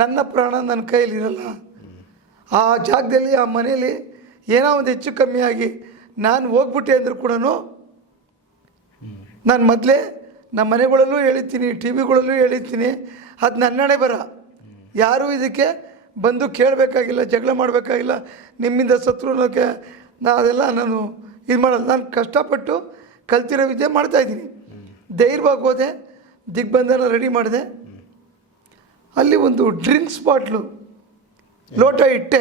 ನನ್ನ ಪ್ರಾಣ ನನ್ನ ಕೈಯಲ್ಲಿರಲ್ಲ. ಆ ಜಾಗದಲ್ಲಿ, ಆ ಮನೇಲಿ ಏನೋ ಒಂದು ಹೆಚ್ಚು ಕಮ್ಮಿಯಾಗಿ ನಾನು ಹೋಗ್ಬಿಟ್ಟೆ ಅಂದರೂ ಕೂಡ ನಾನು ಮೊದಲೇ ನಮ್ಮ ಮನೆಗಳಲ್ಲೂ ಹೇಳಿರ್ತೀನಿ, ಟಿ ವಿಗಳಲ್ಲೂ ಹೇಳಿರ್ತೀನಿ, ಅದು ನನ್ನಣೆ ಬರ. ಯಾರೂ ಇದಕ್ಕೆ ಬಂದು ಕೇಳಬೇಕಾಗಿಲ್ಲ, ಜಗಳ ಮಾಡಬೇಕಾಗಿಲ್ಲ, ನಿಮ್ಮಿಂದ ಶತ್ರುನಕ್ಕೆ ನಾ ಅದೆಲ್ಲ ನಾನು ಇದು ಮಾಡಲ್ಲ. ನಾನು ಕಷ್ಟಪಟ್ಟು ಕಲ್ತಿರೋ ವಿದ್ಯೆ ಮಾಡ್ತಾಯಿದ್ದೀನಿ ಧೈರ್ಯವಾಗಿ ಹೋದೆ, ದಿಗ್ಬಂಧನ ರೆಡಿ ಮಾಡಿದೆ. ಅಲ್ಲಿ ಒಂದು ಡ್ರಿಂಕ್ಸ್ ಬಾಟ್ಲು ಲೋಟ ಇಟ್ಟೆ.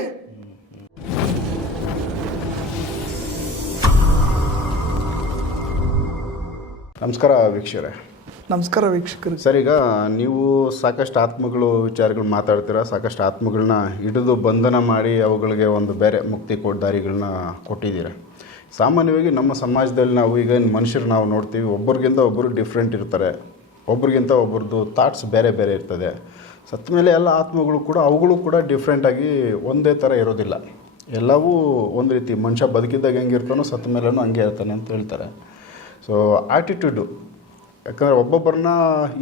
ನಮಸ್ಕಾರ ವೀಕ್ಷಕರೇ ನಮಸ್ಕಾರ ವೀಕ್ಷಕರು. ಸರ್ ಈಗ ನೀವು ಸಾಕಷ್ಟು ಆತ್ಮಗಳು ವಿಚಾರಗಳು ಮಾತಾಡ್ತೀರಾ? ಸಾಕಷ್ಟು ಆತ್ಮಗಳನ್ನ ಹಿಡಿದು ಬಂಧನ ಮಾಡಿ ಅವುಗಳಿಗೆ ಒಂದು ಬೇರೆ ಮುಕ್ತಿ ಕೊಟ್ಟ ದಾರಿಗಳನ್ನ ಕೊಟ್ಟಿದ್ದೀರಾ? ಸಾಮಾನ್ಯವಾಗಿ ನಮ್ಮ ಸಮಾಜದಲ್ಲಿ ನಾವು ಈಗ ಮನುಷ್ಯರು ನಾವು ನೋಡ್ತೀವಿ ಒಬ್ಬರಿಗಿಂತ ಒಬ್ಬರು ಡಿಫ್ರೆಂಟ್ ಇರ್ತಾರೆ. ಒಬ್ರಿಗಿಂತ ಒಬ್ರದ್ದು ಥಾಟ್ಸ್ ಬೇರೆ ಬೇರೆ ಇರ್ತದೆ. ಸತ್ತ ಮೇಲೆ ಎಲ್ಲ ಆತ್ಮಗಳು ಕೂಡ, ಅವುಗಳು ಕೂಡ ಡಿಫ್ರೆಂಟಾಗಿ ಒಂದೇ ಥರ ಇರೋದಿಲ್ಲ. ಎಲ್ಲವೂ ಒಂದು ರೀತಿ. ಮನುಷ್ಯ ಬದುಕಿದ್ದಾಗ ಹೆಂಗಿರ್ತಾನೋ ಸತ್ತ ಮೇಲೂ ಹಂಗೆ ಇರ್ತಾನೆ ಅಂತ ಹೇಳ್ತಾರೆ. ಸೊ ಆ್ಯಟಿಟ್ಯೂಡು ಯಾಕಂದರೆ ಒಬ್ಬೊಬ್ಬರನ್ನ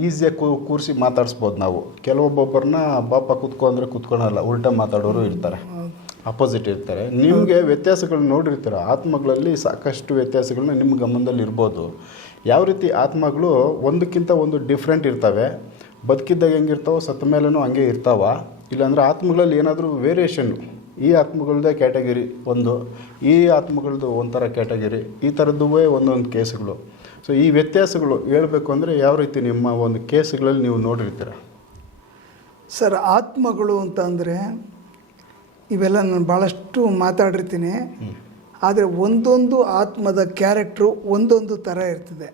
ಈಸಿಯಾಗಿ ಕೂರಿಸಿ ಮಾತಾಡಿಸ್ಬೋದು ನಾವು. ಕೆಲವೊಬ್ಬೊಬ್ಬರನ್ನ ಬಾಪ ಕುತ್ಕೊ ಅಂದರೆ ಕುತ್ಕೊಳಲ್ಲ, ಉಲ್ಟಾ ಮಾತಾಡೋರು ಇರ್ತಾರೆ. ಅಪೋಸಿಟ್ ಇರ್ತಾರೆ. ನಿಮಗೆ ವ್ಯತ್ಯಾಸಗಳು ನೋಡಿರ್ತೀರ. ಆತ್ಮಗಳಲ್ಲಿ ಸಾಕಷ್ಟು ವ್ಯತ್ಯಾಸಗಳನ್ನ ನಿಮ್ಮ ಗಮನದಲ್ಲಿ ಇರ್ಬೋದು ಯಾವ ರೀತಿ ಆತ್ಮಗಳು ಒಂದಕ್ಕಿಂತ ಒಂದು ಡಿಫ್ರೆಂಟ್ ಇರ್ತವೆ ಬದುಕಿದ್ದಾಗ ಹೆಂಗಿರ್ತಾವೋ ಸತ್ತ ಮೇಲೂ ಹಂಗೆ ಇರ್ತಾವ. ಇಲ್ಲಾಂದರೆ ಆತ್ಮಗಳಲ್ಲಿ ಏನಾದರೂ ವೇರಿಯೇಷನ್ನು ಈ ಆತ್ಮಗಳದ್ದೇ ಕ್ಯಾಟಗರಿ ಒಂದು ಈ ಆತ್ಮಗಳದ್ದು ಒಂಥರ ಕ್ಯಾಟಗರಿ ಈ ಥರದ್ದುವೇ ಒಂದೊಂದು ಕೇಸುಗಳು. ಸೊ ಈ ವ್ಯತ್ಯಾಸಗಳು ಹೇಳಬೇಕು ಅಂದರೆ ಯಾವ ರೀತಿ ನಿಮ್ಮ ಒಂದು ಕೇಸುಗಳಲ್ಲಿ ನೀವು ನೋಡಿರ್ತೀರ? ಸರ್ ಆತ್ಮಗಳು ಅಂತ ಅಂದರೆ ಇವೆಲ್ಲ ನಾನು ಭಾಳಷ್ಟು ಮಾತಾಡಿರ್ತೀನಿ. ಆದರೆ ಒಂದೊಂದು ಆತ್ಮದ ಕ್ಯಾರೆಕ್ಟ್ರು ಒಂದೊಂದು ಥರ ಇರ್ತದೆ.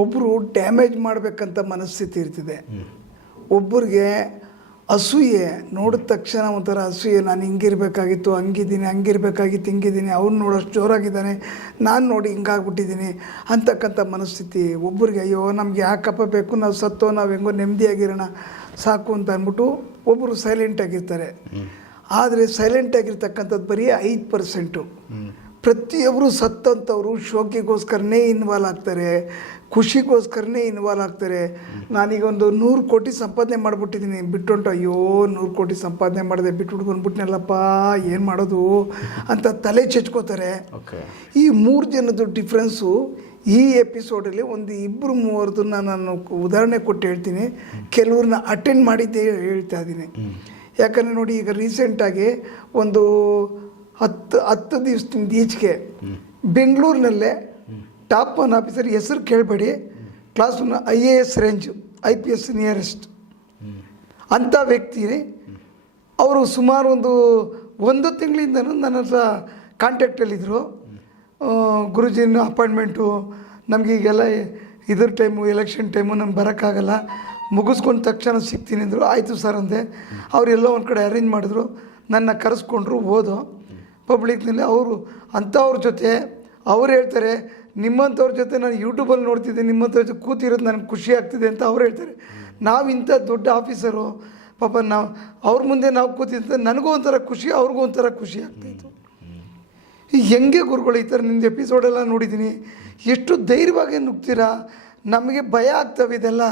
ಒಬ್ಬರು ಡ್ಯಾಮೇಜ್ ಮಾಡಬೇಕಂತ ಮನಸ್ಥಿತಿ ಇರ್ತಿದೆ. ಒಬ್ಬರಿಗೆ ಅಸೂಯೆ ನೋಡಿದ ತಕ್ಷಣ ಒಂಥರ ಅಸೂಯೆ ನಾನು ಹಿಂಗಿರ್ಬೇಕಾಗಿತ್ತು ಹಂಗಿದ್ದೀನಿ ಹಂಗಿರ್ಬೇಕಾಗಿತ್ತು ಹಿಂಗಿದ್ದೀನಿ ಅವ್ನು ನೋಡೋಷ್ಟು ಜೋರಾಗಿದ್ದಾನೆ ನಾನು ನೋಡಿ ಹಿಂಗಾಗ್ಬಿಟ್ಟಿದ್ದೀನಿ ಅಂತಕ್ಕಂಥ ಮನಸ್ಥಿತಿ. ಒಬ್ಬರಿಗೆ ಅಯ್ಯೋ ನಮ್ಗೆ ಯಾಕಪ್ಪ ಬೇಕು? ನಾವು ಸತ್ತೋ ನಾವು ಹೆಂಗೋ ನೆಮ್ಮದಿಯಾಗಿರೋಣ ಸಾಕು ಅಂತ ಅಂದ್ಬಿಟ್ಟು ಒಬ್ಬರು ಸೈಲೆಂಟಾಗಿರ್ತಾರೆ ಆದರೆ ಸೈಲೆಂಟಾಗಿರ್ತಕ್ಕಂಥದ್ದು ಬರೀ ಐದು ಪರ್ಸೆಂಟು. ಪ್ರತಿಯೊಬ್ಬರು ಸತ್ತಂಥವ್ರು ಶೋಕಿಗೋಸ್ಕರನೇ ಇನ್ವಾಲ್ವ್ ಆಗ್ತಾರೆ. ಖುಷಿಗೋಸ್ಕರನೇ ಇನ್ವಾಲ್ವ್ ಆಗ್ತಾರೆ. ನಾನೀಗ ಒಂದು ನೂರು ಕೋಟಿ ಸಂಪಾದನೆ ಮಾಡಿಬಿಟ್ಟಿದ್ದೀನಿ. ಬಿಟ್ಟುಂಟು ಅಯ್ಯೋ ನೂರು ಕೋಟಿ ಸಂಪಾದನೆ ಮಾಡಿದೆ ಬಿಟ್ಬಿಟ್ಟು ಬಂದ್ಬಿಟ್ನಲ್ಲಪ್ಪ ಏನು ಮಾಡೋದು ಅಂತ ತಲೆ ಚೆಚ್ಕೋತಾರೆ. ಈ ಮೂರು ಜನದ ಡಿಫ್ರೆನ್ಸು ಈ ಎಪಿಸೋಡಲ್ಲಿ ಒಂದು ಇಬ್ಬರು ಮೂವರದನ್ನ ನಾನು ಉದಾಹರಣೆ ಕೊಟ್ಟು ಹೇಳ್ತೀನಿ. ಕೆಲವ್ರನ್ನ ಅಟೆಂಡ್ ಮಾಡಿದ್ದೇ ಹೇಳ್ತಾ ಇದ್ದೀನಿ. ಯಾಕಂದರೆ ನೋಡಿ ಈಗ ರೀಸೆಂಟಾಗಿ ಒಂದು ಹತ್ತು ಹತ್ತು ದಿವಸದಿಂದ ಈಚೆಗೆ ಬೆಂಗಳೂರಿನಲ್ಲೇ ಟಾಪ್ ಒನ್ ಆಫೀಸರ್ ಹೆಸರು ಕೇಳಬೇಡಿ. Class one I A S range, I P S nearest. ಅಂಥ ವ್ಯಕ್ತಿ ಅವರು ಸುಮಾರು ಒಂದು ಒಂದು ತಿಂಗಳಿಂದನೂ ನನ್ನ ಹತ್ರ ಕಾಂಟ್ಯಾಕ್ಟಲ್ಲಿದ್ದರು ಗುರುಜಿನ ಅಪಾಯಿಂಟ್ಮೆಂಟು, ನಮಗೆ ಈಗೆಲ್ಲ ಇದ್ರ ಟೈಮು, ಎಲೆಕ್ಷನ್ ಟೈಮು ನಮ್ಗೆ ಬರೋಕ್ಕಾಗಲ್ಲ. ಮುಗಿಸ್ಕೊಂಡ ತಕ್ಷಣ ಸಿಗ್ತೀನಿ ಅಂದರು. ಆಯಿತು ಸರ್ ಅಂದೆ. ಅವರೆಲ್ಲೋ ಒಂದು ಕಡೆ ಅರೇಂಜ್ ಮಾಡಿದ್ರು. ನನ್ನ ಕರೆಸ್ಕೊಂಡ್ರು ಓದು ಪಬ್ಲಿಕ್ನಲ್ಲಿ ಅವರು, ಅಂಥವ್ರ ಜೊತೆ ಅವ್ರು ಹೇಳ್ತಾರೆ ನಿಮ್ಮಂಥವ್ರ ಜೊತೆ ನಾನು ಯೂಟ್ಯೂಬಲ್ಲಿ ನೋಡ್ತಿದ್ದೆ ನಿಮ್ಮಂಥವ್ರ ಜೊತೆ ಕೂತಿರೋದು ನನಗೆ ಖುಷಿ ಆಗ್ತಿದೆ ಅಂತ ಅವ್ರು ಹೇಳ್ತಾರೆ. ನಾವು ಇಂಥ ದೊಡ್ಡ ಆಫೀಸರು ಪಾಪ ನಾವು ಅವ್ರ ಮುಂದೆ ನಾವು ಕೂತಿದ್ದಂತ ನನಗೂ ಒಂಥರ ಖುಷಿ, ಅವ್ರಿಗೂ ಒಂಥರ ಖುಷಿ ಆಗ್ತಾಯಿತ್ತು ಹೆಂಗೆ ಗುರುಗಳು, ಈ ಥರ ನಿಮ್ದು ಎಪಿಸೋಡೆಲ್ಲ ನೋಡಿದ್ದೀನಿ. ಎಷ್ಟು ಧೈರ್ಯವಾಗಿ ನುಗ್ತೀರಾ? ನಮಗೆ ಭಯ ಆಗ್ತವೆ ಇದೆಲ್ಲ.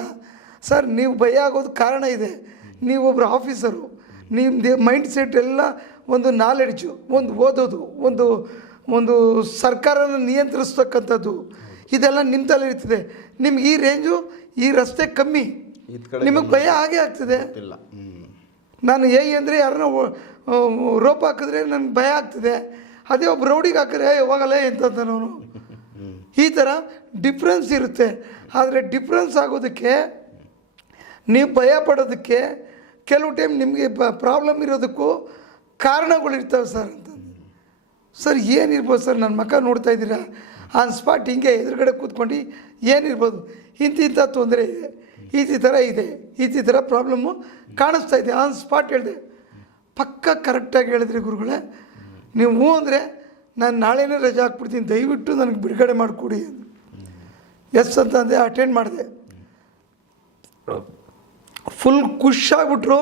ಸರ್, ನೀವು ಭಯ ಆಗೋದು ಕಾರಣ ಇದೆ. ನೀವೊಬ್ಬರು ಆಫೀಸರು ನಿಮ್ಮದು ಮೈಂಡ್ ಸೆಟ್ ಎಲ್ಲ ಒಂದು ನಾಲೆಡ್ಜು ಒಂದು ಓದೋದು, ಒಂದು ಒಂದು ಸರ್ಕಾರನ ನಿಯಂತ್ರಿಸ್ತಕ್ಕಂಥದ್ದು ಇದೆಲ್ಲ ನಿಮ್ಮ ತಲೆ ಇರ್ತದೆ. ನಿಮ್ಗೆ ಈ ರೇಂಜು ಈ ರಸ್ತೆ ಕಮ್ಮಿ. ನಿಮಗೆ ಭಯ ಆಗೇ ಆಗ್ತದೆ. ಇಲ್ಲ ನಾನು ಹೇಗೆ ಅಂದರೆ ಯಾರನ್ನ ರೋಪ್ ಹಾಕಿದ್ರೆ ನನಗೆ ಭಯ ಆಗ್ತದೆ. ಅದೇ ಒಬ್ಬ ರೌಡಿಗೆ ಹಾಕಿದ್ರೆ ಹೋಗಲ್ಲ ನಾನು ಈ ಥರ ಡಿಫ್ರೆನ್ಸ್ ಇರುತ್ತೆ. ಆದರೆ ಡಿಫ್ರೆನ್ಸ್ ಆಗೋದಕ್ಕೆ ನೀವು ಭಯ ಪಡೋದಕ್ಕೆ ಕೆಲವು ಟೈಮ್ ನಿಮಗೆ ಪ್ರಾಬ್ಲಮ್ ಇರೋದಕ್ಕೂ ಕಾರಣಗಳಿರ್ತವೆ ಸರ್ ಅಂತ. ಸರ್ ಏನಿರ್ಬೋದು ಸರ್ ನನ್ನ ಮಕ್ಕ ನೋಡ್ತಾ ಇದ್ದೀರಾ? ಆನ್ ಸ್ಪಾಟ್ ಹಿಂಗೆ ಎದುರುಗಡೆ ಕೂತ್ಕೊಂಡು ಏನಿರ್ಬೋದು? ಇಂತಿಂಥ ತೊಂದರೆ ಇದೆ. ಈ ಥರ ಇದೆ. ಈ ಥರ ಪ್ರಾಬ್ಲಮ್ಮು ಕಾಣಿಸ್ತಾ ಇದೆ. ಆನ್ ಸ್ಪಾಟ್ ಹೇಳಿದೆ. ಪಕ್ಕ ಕರೆಕ್ಟಾಗಿ ಹೇಳಿದ್ರಿ ಗುರುಗಳೇ. ನೀವು ಅಂದರೆ ನಾನು ನಾಳೆನೇ ರಜೆ ಹಾಕ್ಬಿಡ್ತೀನಿ. ದಯವಿಟ್ಟು ನನಗೆ ಬಿಡುಗಡೆ ಮಾಡಿಕೊಡಿ ಎಸ್ ಅಂತಂದೆ ಅಟೆಂಡ್ ಮಾಡಿದೆ. ಫುಲ್ ಖುಷಾಗ್ಬಿಟ್ರು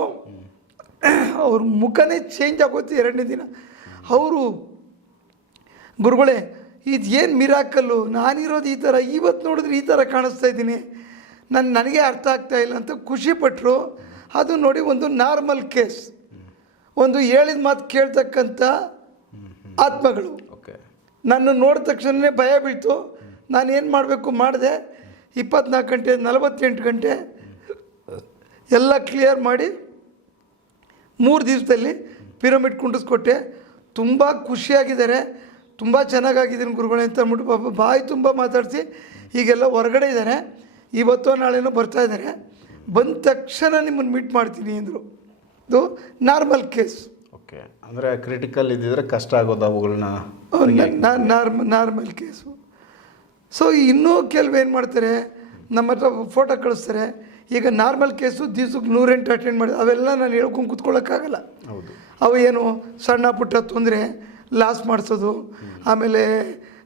ಅವ್ರ ಮುಖನೇ ಚೇಂಜ್ ಆಗೋಯ್ತು ಎರಡನೇ ದಿನ. ಅವರು ಗುರುಗಳೇ ಇದು ಏನು ಮಿರಾಕಲ್ಲು? ನಾನಿರೋದು ಈ ಥರ ಇವತ್ತು ನೋಡಿದ್ರೆ ಈ ಥರ ಕಾಣಿಸ್ತಾ ಇದ್ದೀನಿ. ನನ್ನ ನನಗೆ ಅರ್ಥ ಆಗ್ತಾ ಇಲ್ಲ ಅಂತ ಖುಷಿಪಟ್ಟರು ಅದು ನೋಡಿ ಒಂದು ನಾರ್ಮಲ್ ಕೇಸ್. ಒಂದು ಹೇಳಿದ ಮಾತು ಕೇಳ್ತಕ್ಕಂಥ ಆತ್ಮಗಳು. ಓಕೆ. ನನ್ನ ನೋಡಿದ ತಕ್ಷಣವೇ ಭಯ ಬೀಳ್ತು. ನಾನು ಏನು ಮಾಡಬೇಕು ಮಾಡಿದೆ. ಇಪ್ಪತ್ನಾಲ್ಕು ಗಂಟೆ ನಲವತ್ತೆಂಟು ಗಂಟೆ ಎಲ್ಲ ಕ್ಲಿಯರ್ ಮಾಡಿ ಮೂರು ದಿವಸದಲ್ಲಿ ಪಿರಮಿಡ್ ಕುಂಡಿಸ್ಕೊಟ್ಟೆ ತುಂಬ ಖುಷಿಯಾಗಿದ್ದಾರೆ. ತುಂಬ ಚೆನ್ನಾಗಾಗಿದ್ದೀನಿ ಗುರುಗಳೇ ಅಂತ ಅಂದ್ಬಿಟ್ಟು ಪಾಪ ಬಾಯಿ ತುಂಬ ಮಾತಾಡಿಸಿ ಈಗೆಲ್ಲ ಹೊರಗಡೆ ಇದ್ದಾರೆ ಇವತ್ತು ನಾಳೆನೋ ಬರ್ತಾ ಇದ್ದಾರೆ. ಬಂದ ತಕ್ಷಣ ನಿಮ್ಮನ್ನು ಮೀಟ್ ಮಾಡ್ತೀನಿ ಅಂದರು. ಇದು ನಾರ್ಮಲ್ ಕೇಸ್ ಓಕೆ ಅಂದರೆ ಕ್ರಿಟಿಕಲ್ ಇದ್ದಿದ್ರೆ ಕಷ್ಟ ಆಗೋದು ಅವುಗಳನ್ನ ನಾರ್ಮ ನಾರ್ಮಲ್ ಕೇಸು ಸೊ ಇನ್ನೂ ಕೆಲವು ಏನು ಮಾಡ್ತಾರೆ? ನಮ್ಮ ಹತ್ರ ಫೋಟೋ ಕಳಿಸ್ತಾರೆ. ಈಗ ನಾರ್ಮಲ್ ಕೇಸು ದಿವ್ಸಕ್ಕೆ ನೂರೆಂಟು ಅಟೆಂಡ್ ಮಾಡಿದೆ. ಅವೆಲ್ಲ ನಾನು ಹೇಳ್ಕೊಂಡು ಕೂತ್ಕೊಳ್ಳೋಕ್ಕಾಗಲ್ಲ ಹೌದು. ಅವು ಏನು ಸಣ್ಣ ಪುಟ್ಟ ತೊಂದರೆ ಲಾಸ್ ಮಾಡಿಸೋದು ಆಮೇಲೆ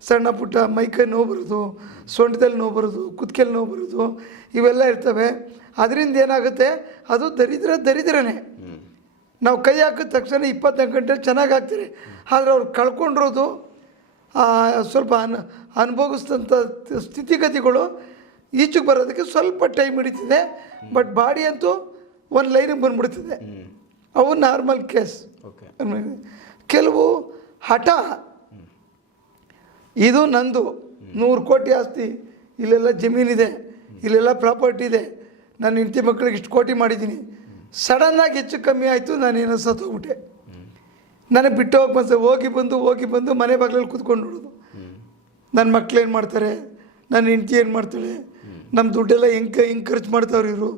ಸಣ್ಣ ಪುಟ್ಟ ಮೈಕೈ ನೋವು ಬರೋದು ಸೊಂಟದಲ್ಲಿ ನೋವು ಬರೋದು ಕುತ್ಕೆಲ್ಲಿ ನೋವು ಬರೋದು ಇವೆಲ್ಲ ಇರ್ತವೆ. ಅದರಿಂದ ಏನಾಗುತ್ತೆ? ಅದು ದರಿದ್ರ ದರಿದ್ರನೇ. ನಾವು ಕೈ ಹಾಕಿದ ತಕ್ಷಣ ಇಪ್ಪತ್ನಾಲ್ಕು ಗಂಟೆ ಚೆನ್ನಾಗಿ ಆಗ್ತಾರೆ ಆದರೆ ಅವ್ರು ಕಳ್ಕೊಂಡಿರೋದು ಸ್ವಲ್ಪ ಅನ್ ಅನುಭವಿಸಿದಂಥ ಸ್ಥಿತಿಗತಿಗಳು ಈಚೆಗೆ ಬರೋದಕ್ಕೆ ಸ್ವಲ್ಪ ಟೈಮ್ ಹಿಡಿತಿದೆ. ಬಟ್ ಬಾಡಿ ಅಂತೂ ಒಂದು ಲೈನಿಗೆ ಬಂದ್ಬಿಡ್ತಿದೆ. ಅವು ನಾರ್ಮಲ್ ಕೇಸ್. ಓಕೆ. ಕೆಲವು ಹಠ. ಇದು ನಂದು. ನೂರು ಕೋಟಿ ಆಸ್ತಿ. ಇಲ್ಲೆಲ್ಲ ಜಮೀನಿದೆ. ಇಲ್ಲೆಲ್ಲ ಪ್ರಾಪರ್ಟಿ ಇದೆ. ನನ್ನ ಹೆಂಡತಿ ಮಕ್ಕಳಿಗೆ ಇಷ್ಟು ಕೋಟಿ ಮಾಡಿದ್ದೀನಿ. ಸಡನ್ನಾಗಿ ಹೆಚ್ಚು ಕಮ್ಮಿ ಆಯಿತು ನಾನೇನೋ ಸತ್ತೋಗ್ಬಿಟ್ಟೆ ನನಗೆ ಬಿಟ್ಟು ಹೋಗಿ ಬಂದು. ಹೋಗಿ ಬಂದು ಹೋಗಿ ಬಂದು ಮನೆ ಬಾಗಿಲಲ್ಲಿ ಕೂತ್ಕೊಂಡು ನೋಡೋದು. ನನ್ನ ಮಕ್ಳೇನು ಮಾಡ್ತಾರೆ? ನನ್ನ ಹೆಂಡತಿ ಏನು ಮಾಡ್ತಾಳೆ? ನಮ್ಮ ದುಡ್ಡೆಲ್ಲ ಹೆಂಗೆ ಹೆಂಗೆ ಖರ್ಚು ಮಾಡ್ತಾವ್ರು ಇವರು?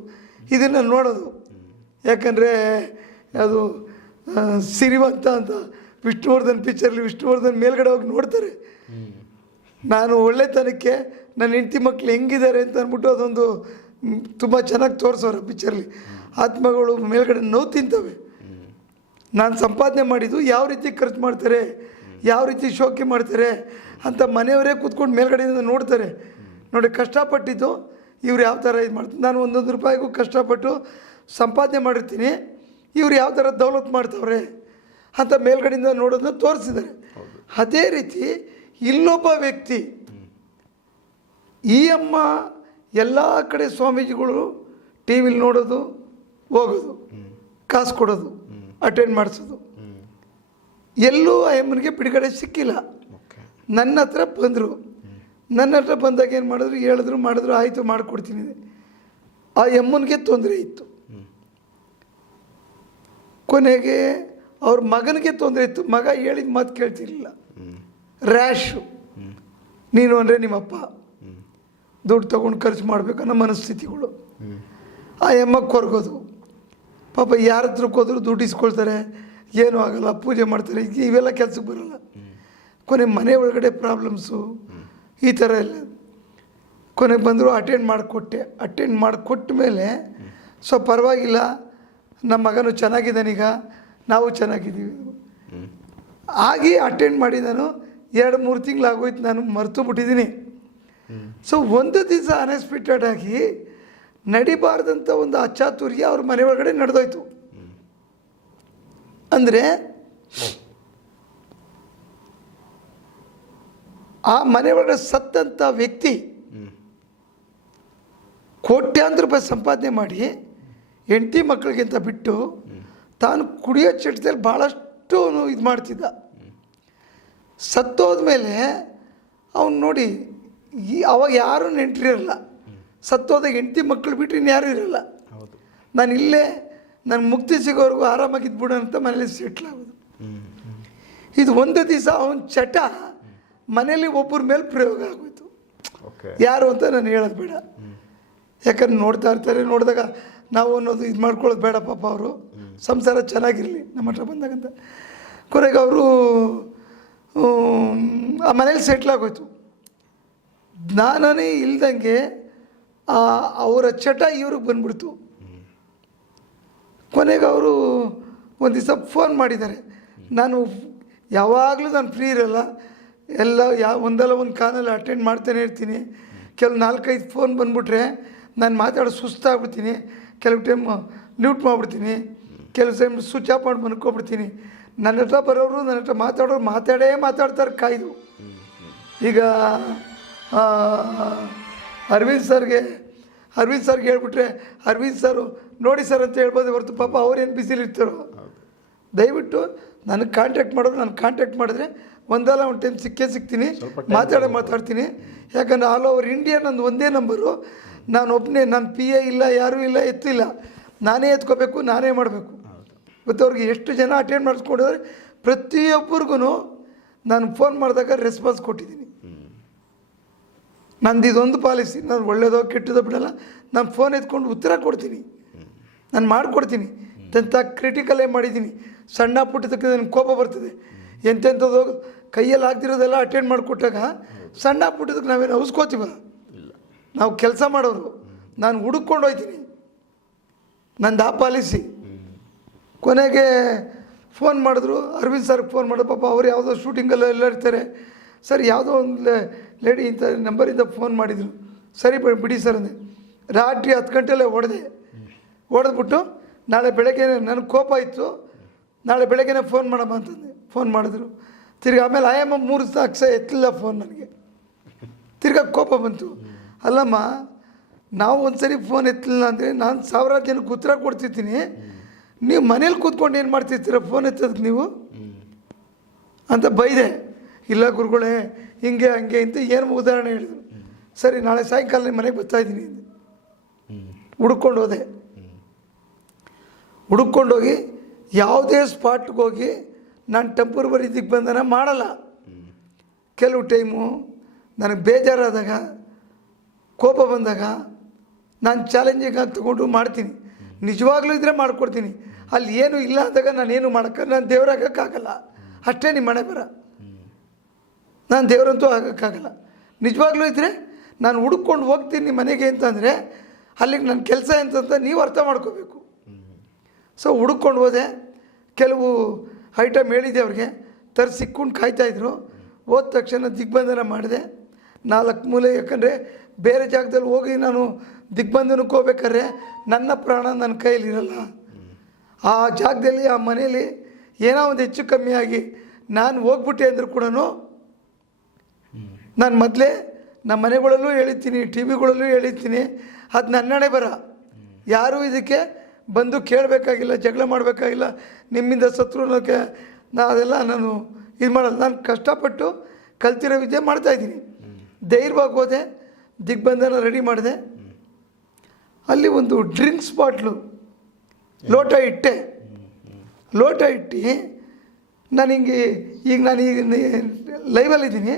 ಇದನ್ನು ನೋಡೋದು. ಯಾಕಂದರೆ ಅದು ಸಿರಿವಂತ ಅಂತ. ವಿಷ್ಣುವರ್ಧನ್ ಪಿಕ್ಚರ್ಲಿ ವಿಷ್ಣುವರ್ಧನ್ ಮೇಲ್ಗಡೆ ಹೋಗಿ ನೋಡ್ತಾರೆ. ನಾನು ಒಳ್ಳೆತನಕ್ಕೆ ನನ್ನ ಹೆಂಡತಿ ಮಕ್ಳು ಹೆಂಗಿದ್ದಾರೆ ಅಂತ ಅಂದ್ಬಿಟ್ಟು ಅದೊಂದು ತುಂಬ ಚೆನ್ನಾಗಿ ತೋರಿಸೋರು ಪಿಕ್ಚರ್ಲಿ ಆತ್ಮಗಳು ಮೇಲ್ಗಡೆ ನೋವು ತಿಂತವೆ. ನಾನು ಸಂಪಾದನೆ ಮಾಡಿದ್ದು ಯಾವ ರೀತಿ ಖರ್ಚು ಮಾಡ್ತಾರೆ, ಯಾವ ರೀತಿ ಶೋಕಿ ಮಾಡ್ತಾರೆ ಅಂತ ಮನೆಯವರೇ ಕೂತ್ಕೊಂಡು ಮೇಲ್ಗಡೆಯಿಂದ ನೋಡ್ತಾರೆ. ನೋಡಿ, ಕಷ್ಟಪಟ್ಟಿದ್ದು ಇವ್ರು ಯಾವ ಥರ ಇದು ಮಾಡ್ತಾರೆ. ನಾನು ಒಂದೊಂದು ರೂಪಾಯಿಗೂ ಕಷ್ಟಪಟ್ಟು ಸಂಪಾದನೆ ಮಾಡಿರ್ತೀನಿ. ಇವ್ರು ಯಾವ ಥರ ದೌಲತ್ ಮಾಡ್ತವ್ರೆ? ಅಂತ ಮೇಲ್ಗಡೆಯಿಂದ ನೋಡೋದನ್ನ ತೋರಿಸಿದ್ದಾರೆ. ಅದೇ ರೀತಿ ಇಲ್ಲೊಬ್ಬ ವ್ಯಕ್ತಿ ಈ ಅಮ್ಮ ಎಲ್ಲ ಕಡೆ ಸ್ವಾಮೀಜಿಗಳು ಟಿ ವಿಲಿ ನೋಡೋದು, ಹೋಗೋದು, ಕಾಸು ಕೊಡೋದು ಅಟೆಂಡ್ ಮಾಡಿಸೋದು. ಎಲ್ಲೂ ಅಮ್ಮನಿಗೆ ಬಿಡುಗಡೆ ಸಿಕ್ಕಿಲ್ಲ. ನನ್ನ ಹತ್ರ ಬಂದರು. ನನ್ನ ಹತ್ರ ಬಂದಾಗ ಏನು ಮಾಡಿದ್ರು? ಹೇಳಿದ್ರು, ಮಾಡಿದ್ರು, ಆಯಿತು ಮಾಡಿಕೊಡ್ತೀನಿ. ಆ ಅಮ್ಮನಿಗೆ ತೊಂದರೆ ಇತ್ತು. ಕೊನೆಗೆ ಅವ್ರ ಮಗನಿಗೆ ತೊಂದರೆ ಇತ್ತು. ಮಗ ಹೇಳಿದ ಮಾತು ಕೇಳ್ತಿರ್ಲಿಲ್ಲ. ರ್ಯಾಶು. ನೀನು ಅಂದರೆ ನಿಮ್ಮಪ್ಪ. ದುಡ್ಡು ತೊಗೊಂಡು ಖರ್ಚು ಮಾಡಬೇಕನ್ನೋ ಮನಸ್ಥಿತಿಗಳು. ಆ ಎಮ್ಮ ಕೊರಗೋದು. ಪಾಪ ಯಾರ ಹತ್ರಕ್ಕೆ ಹೋದ್ರು ದುಡ್ಡು ಇಸ್ಕೊಳ್ತಾರೆ. ಏನೂ ಆಗಲ್ಲ, ಪೂಜೆ ಮಾಡ್ತಾರೆ. ಇವೆಲ್ಲ ಕೆಲಸಕ್ಕೆ ಬರೋಲ್ಲ. ಕೊನೆ ಮನೆ ಒಳಗಡೆ ಪ್ರಾಬ್ಲಮ್ಸು. ಈ ಥರ ಎಲ್ಲ. ಕೊನೆಗೆ ಬಂದರು ಅಟೆಂಡ್ ಮಾಡಿಕೊಟ್ಟೆ. ಅಟೆಂಡ್ ಮಾಡಿಕೊಟ್ಟ ಮೇಲೆ, ಸೊ ಪರವಾಗಿಲ್ಲ. ನಮ್ಮ ಮಗನು ಚೆನ್ನಾಗಿದ್ದಾನೀಗ. ನಾವು ಚೆನ್ನಾಗಿದ್ದೀವಿ. ಆಗಿ ಅಟೆಂಡ್ ಮಾಡಿ ನಾನು ಎರಡು, ಮೂರು ತಿಂಗಳಾಗೋಯ್ತು, ನಾನು ಮರೆತು ಬಿಟ್ಟಿದ್ದೀನಿ ಸೊ ಒಂದು ದಿವಸ ಅನ್ಎಕ್ಸ್ಪೆಕ್ಟೆಡ್ ಆಗಿ ನಡಿಬಾರ್ದಂಥ ಒಂದು ಅಚಾತುರ್ಯ ಅವ್ರ ಮನೆ ಒಳಗಡೆ ನಡೆದೋಯ್ತು. ಅಂದರೆ, ಆ ಮನೆ ಒಳಗಡೆ ಸತ್ತಂಥ ವ್ಯಕ್ತಿ ಕೋಟ್ಯಾಂತರ ರೂಪಾಯಿ ಸಂಪಾದನೆ ಮಾಡಿ, ಹೆಂಡತಿ ಮಕ್ಕಳಿಗಿಂತ ಬಿಟ್ಟು ತಾನು ಕುಡಿಯೋ ಚಟದಲ್ಲಿ ಭಾಳಷ್ಟು ಇದು ಮಾಡ್ತಿದ್ದ. ಸತ್ತೋದ್ಮೇಲೆ ಅವನು ನೋಡಿ ಈ ಅವಾಗ ಯಾರೂ ನೆಂಟ್ರಿರಲ್ಲ. ಸತ್ತೋದಾಗ ಹೆಂಡತಿ ಮಕ್ಕಳು ಬಿಟ್ಟರೆ ಇನ್ಯಾರೂ ಇರಲ್ಲ. ನಾನು ಇಲ್ಲೇ ನನ್ನ ಮುಕ್ತಿ ಸಿಗೋವರೆಗೂ ಆರಾಮಾಗಿದ್ಬಿಡು ಅಂತ ಮನೇಲಿ ಸೆಟ್ಲ್ ಆಗೋದು. ಇದು ಒಂದು ದಿವಸ ಅವನ ಚಟ ಮನೇಲಿ ಒಬ್ಬರ ಮೇಲೆ ಪ್ರಯೋಗ ಆಗೋಯ್ತು. ಯಾರು ಅಂತ ನಾನು ಹೇಳೋದು ಬೇಡ. ಯಾಕಂದ್ರೆ ನೋಡ್ತಾ ಇರ್ತಾರೆ ನೋಡಿದಾಗ ನಾವು ಅನ್ನೋದು ಇದು ಮಾಡ್ಕೊಳ್ಳೋದು ಬೇಡ ಪಾಪ ಅವರು. ಸಂಸಾರ ಚೆನ್ನಾಗಿರಲಿ, ನಮ್ಮ ಹತ್ರ ಬಂದಾಗಂತ. ಕೊನೆಗೆ ಅವರು, ಆ ಮನೇಲಿ ಸೆಟ್ಲ್ ಆಗೋಯ್ತು. ಜ್ಞಾನನೇ ಇಲ್ದಂಗೆ ಅವರ ಚಟ ಇವ್ರಿಗೆ ಬಂದ್ಬಿಡ್ತು. ಕೊನೆಗೆ ಅವರು ಒಂದು ದಿವಸ ಫೋನ್ ಮಾಡಿದ್ದಾರೆ. ನಾನು ಯಾವಾಗಲೂ ನಾನು ಫ್ರೀ ಇರಲ್ಲ. ಎಲ್ಲ ಯಾವ ಒಂದಲ್ಲ ಒಂದು ಕಾಲಲ್ಲಿ ಅಟೆಂಡ್ ಮಾಡ್ತಾನೆ ಇರ್ತೀನಿ. ಕೆಲವು ನಾಲ್ಕೈದು ಫೋನ್ ಬಂದ್ಬಿಟ್ರೆ, ನಾನು ಮಾತಾಡೋ ಸುಸ್ತಾಗ್ಬಿಡ್ತೀನಿ. ಕೆಲವು ಟೈಮ್ ಮ್ಯೂಟ್ ಮಾಡಿಬಿಡ್ತೀನಿ. ಕೆಲವು ಟೈಮ್ ಸ್ವಿಚ್ ಆಫ್ ಮಾಡಿ ಮನ್ಕೊಬಿಡ್ತೀನಿ. ನನ್ನ ಹತ್ರ ಬರೋರು ನನ್ನ ಹತ್ರ ಮಾತಾಡೋರು ಮಾತಾಡೇ ಮಾತಾಡ್ತಾರೆ ಕಾಯ್ದು. ಈಗ ಅರವಿಂದ್ ಸರ್ಗೆ ಅರವಿಂದ್ ಸರ್ಗೆ ಹೇಳ್ಬಿಟ್ರೆ ಅರವಿಂದ್ ಸರು ನೋಡಿ ಸರ್ ಅಂತ ಹೇಳ್ಬೋದು ಹೊರತು ಪಾಪ ಅವ್ರೇನು ಬಿಸಿಲಿರ್ತಾರೋ ದಯವಿಟ್ಟು ನನಗೆ ಕಾಂಟ್ಯಾಕ್ಟ್ ಮಾಡೋದು ನಾನು ಕಾಂಟ್ಯಾಕ್ಟ್ ಮಾಡಿದ್ರೆ ಒಂದಲ್ಲ ಒಂದು ಟೈಮ್ ಸಿಕ್ಕೇ ಸಿಗ್ತೀನಿ. ಮಾತಾಡೋ ಮಾತಾಡೇ ಮಾತಾಡ್ತೀನಿ. ಯಾಕಂದ್ರೆ ಆಲ್ ಓವರ್ ಇಂಡಿಯಾ ನಂದು ಒಂದೇ ನಂಬರು ನಾನು ಒಬ್ಬನೇ ನನ್ನ ಪಿ ಎ ಇಲ್ಲ ಯಾರೂ ಇಲ್ಲ ಎತ್ತಿಲ್ಲ. ನಾನೇ ಎತ್ಕೋಬೇಕು ನಾನೇ ಮಾಡಬೇಕು. ಮತ್ತು ಅವ್ರಿಗೆ ಎಷ್ಟು ಜನ ಅಟೆಂಡ್ ಮಾಡಿಸ್ಕೊಂಡಿದ್ದಾರೆ ಪ್ರತಿಯೊಬ್ಬರಿಗೂ ನಾನು ಫೋನ್ ಮಾಡಿದಾಗ ರೆಸ್ಪಾನ್ಸ್ ಕೊಟ್ಟಿದ್ದೀನಿ. ನಂದು ಇದೊಂದು ಪಾಲಿಸಿ ನಾನು ಒಳ್ಳೇದೋ ಕೆಟ್ಟದೋ ಬಿಡಲ್ಲ. ನಾನು ಫೋನ್ ಎತ್ಕೊಂಡು ಉತ್ತರ ಕೊಡ್ತೀನಿ. ನಾನು ಮಾಡಿಕೊಡ್ತೀನಿ. ಎಂಥ ಕ್ರಿಟಿಕಲೇ ಮಾಡಿದ್ದೀನಿ. ಸಣ್ಣ ಪುಟ್ಟದಕ್ಕೆ ನನಗೆ ಕೋಪ ಬರ್ತದೆ. ಎಂತೆಂಥದ್ದು ಕೈಯಲ್ಲಿ ಆಗ್ದಿರೋದೆಲ್ಲ ಅಟೆಂಡ್ ಮಾಡಿಕೊಟ್ಟಾಗ ಸಣ್ಣ ಪುಟ್ಟದಕ್ಕೆ ನಾವೇನು ಅವಸ್ಕೋತೀವ ನಾವು ಕೆಲಸ ಮಾಡೋರು. ನಾನು ಹುಡುಕೊಂಡು ಹೋಯ್ತೀನಿ ನಂದು ಆ ಪಾಲಿಸಿ ಕೊನೆಗೆ ಫೋನ್ ಮಾಡಿದ್ರು, ಅರವಿಂದ್ ಸರ್ಗೆ ಫೋನ್ ಮಾಡಿದ್ರು, ಪಾಪ ಅವ್ರು ಯಾವುದೋ ಶೂಟಿಂಗಲ್ಲ ಎಲ್ಲ ಇರ್ತಾರೆ. ಸರ್, ಯಾವುದೋ ಒಂದು ಲೇಡಿ ಇಂಥ ನಂಬರಿಂದ ಫೋನ್ ಮಾಡಿದರು. ಸರಿ ಬಿಡಿ ಸರ್ ಅಂದೆ. ರಾತ್ರಿ ಹತ್ತು ಗಂಟೆಲ್ಲೇ ಹೊಡೆದೆ ಹೊಡೆದ್ಬಿಟ್ಟು ನಾಳೆ ಬೆಳಗ್ಗೆ ನನಗೆ ಕೋಪ ಇತ್ತು. ನಾಳೆ ಬೆಳಗ್ಗೆನೇ ಫೋನ್ ಮಾಡಮ್ಮ ಅಂತಂದೆ. ಫೋನ್ ಮಾಡಿದ್ರು. ತಿರ್ಗಿ ಆಮೇಲೆ ಆಯಮ್ಮ ಮೂರು ಅಕ್ಷ ಎತ್ತಲಿಲ್ಲ ಫೋನ್ ನನಗೆ. ತಿರ್ಗಾ ಕೋಪ ಬಂತು. ಅಲ್ಲಮ್ಮ, ನಾವು ಒಂದು ಸರಿ ಫೋನ್ ಎತ್ತಲಿಲ್ಲ ಅಂದರೆ ನಾನು ಸಾವಿರಾರು ಜನಕ್ಕೆ ಉತ್ತರ ಕೊಡ್ತಿರ್ತೀನಿ ನೀವು ಮನೇಲಿ ಕೂತ್ಕೊಂಡು ಏನು ಮಾಡ್ತಿರ್ತೀರ ಫೋನ್ ಎತ್ತೋದಕ್ಕೆ ನೀವು? ಅಂತ ಬೈದೆ. ಇಲ್ಲ ಗುರುಗಳೇ, ಹಿಂಗೆ, ಹಂಗೆ ಅಂತ ಏನು ಉದಾಹರಣೆ ಹೇಳಿದ್ರು. ಸರಿ, ನಾಳೆ ಸಾಯಂಕಾಲ ನಿಮ್ಮ ಮನೆಗೆ ಬರ್ತಾ ಇದ್ದೀನಿ ಅಂದೆ. ಹುಡ್ಕೊಂಡು ಹೋದೆ. ಹುಡುಕೊಂಡೋಗಿ ಯಾವುದೇ ಸ್ಪಾಟ್ಗೆ ಹೋಗಿ ನಾನು ಇದಕ್ಕೆ ಬಂದನ ಮಾಡಲ್ಲ. ಕೆಲವು ಟೈಮು ನನಗೆ ಬೇಜಾರಾದಾಗ, ಕೋಪ ಬಂದಾಗ ನಾನು ಚಾಲೆಂಜಿಂಗ್ ಅಂತ ತಗೊಂಡು ಮಾಡ್ತೀನಿ. ನಿಜವಾಗ್ಲೂ ಇದ್ದರೆ ಮಾಡ್ಕೊಡ್ತೀನಿ. ಅಲ್ಲಿ ಏನು ಇಲ್ಲ ಅಂದಾಗ ನಾನೇನು ಮಾಡೋಕ್ಕೆ ನಾನು ದೇವರಾಗಕ್ಕಾಗಲ್ಲ ಅಷ್ಟೇ ನಿಮ್ಮ ಮನೆ ಬರ. ನಾನು ದೇವರಂತೂ ಆಗೋಕ್ಕಾಗಲ್ಲ. ನಿಜವಾಗ್ಲೂ ಇದ್ದರೆ ನಾನು ಹುಡುಕೊಂಡು ಹೋಗ್ತೀನಿ ನಿಮ್ಮ ಮನೆಗೆ ಅಂತಂದರೆ ಅಲ್ಲಿಗೆ ನನ್ನ ಕೆಲಸ ಎಂತಂತ ನೀವು ಅರ್ಥ ಮಾಡ್ಕೋಬೇಕು. ಸೊ ಹುಡುಕೊಂಡು ಹೋದೆ. ಕೆಲವು ಐಟಮ್ ಹೇಳಿದೆ ಅವ್ರಿಗೆ. ತರಿಸಿ ಸಿಕ್ಕೊಂಡು ಕಾಯ್ತಾಯಿದ್ರು ಹೋದ ತಕ್ಷಣ ದಿಗ್ಬಂಧನ ಮಾಡಿದೆ. ನಾಲ್ಕು ಮೂಲೆ ಯಾಕಂದರೆ ಬೇರೆ ಜಾಗದಲ್ಲಿ ಹೋಗಿ ನಾನು ದಿಗ್ಬಂಧನಕ್ಕೆ ಹೋಗ್ಬೇಕಾದ್ರೆ ನನ್ನ ಪ್ರಾಣ ನನ್ನ ಕೈಯಲ್ಲಿರಲ್ಲ. ಆ ಜಾಗದಲ್ಲಿ, ಆ ಮನೇಲಿ ಏನೋ ಒಂದು ಹೆಚ್ಚು ಕಮ್ಮಿಯಾಗಿ ನಾನು ಹೋಗ್ಬಿಟ್ಟೆ ಅಂದರೂ ಕೂಡ ನಾನು ಮೊದಲೇ ನಮ್ಮ ಮನೆಗಳಲ್ಲೂ ಹೇಳಿರ್ತೀನಿ ಟಿ ವಿಗಳಲ್ಲೂ ಹೇಳಿರ್ತೀನಿ ಅದು ನನ್ನಣೆ ಬರ. ಯಾರೂ ಇದಕ್ಕೆ ಬಂದು ಕೇಳಬೇಕಾಗಿಲ್ಲ, ಜಗಳ ಮಾಡಬೇಕಾಗಿಲ್ಲ, ನಿಮ್ಮಿಂದ ಶತ್ರುನಕ್ಕೆ ನಾ ಅದೆಲ್ಲ ನಾನು ಇದು ಮಾಡಲ್ಲ. ನಾನು ಕಷ್ಟಪಟ್ಟು ಕಲ್ತಿರೋ ವಿದ್ಯೆ ಮಾಡ್ತಾಯಿದ್ದೀನಿ ಧೈರ್ಯವಾಗಿ ಹೋದೆ, ದಿಗ್ಬಂಧನ ರೆಡಿ ಮಾಡಿದೆ. ಅಲ್ಲಿ ಒಂದು ಡ್ರಿಂಕ್ಸ್ ಬಾಟ್ಲು ಲೋಟ ಇಟ್ಟೆ. ಲೋಟ ಇಟ್ಟು ನಾನು ಹಿಂಗೆ ಈಗ ನಾನು ಈಗ ಲೈವಲ್ಲಿದ್ದೀನಿ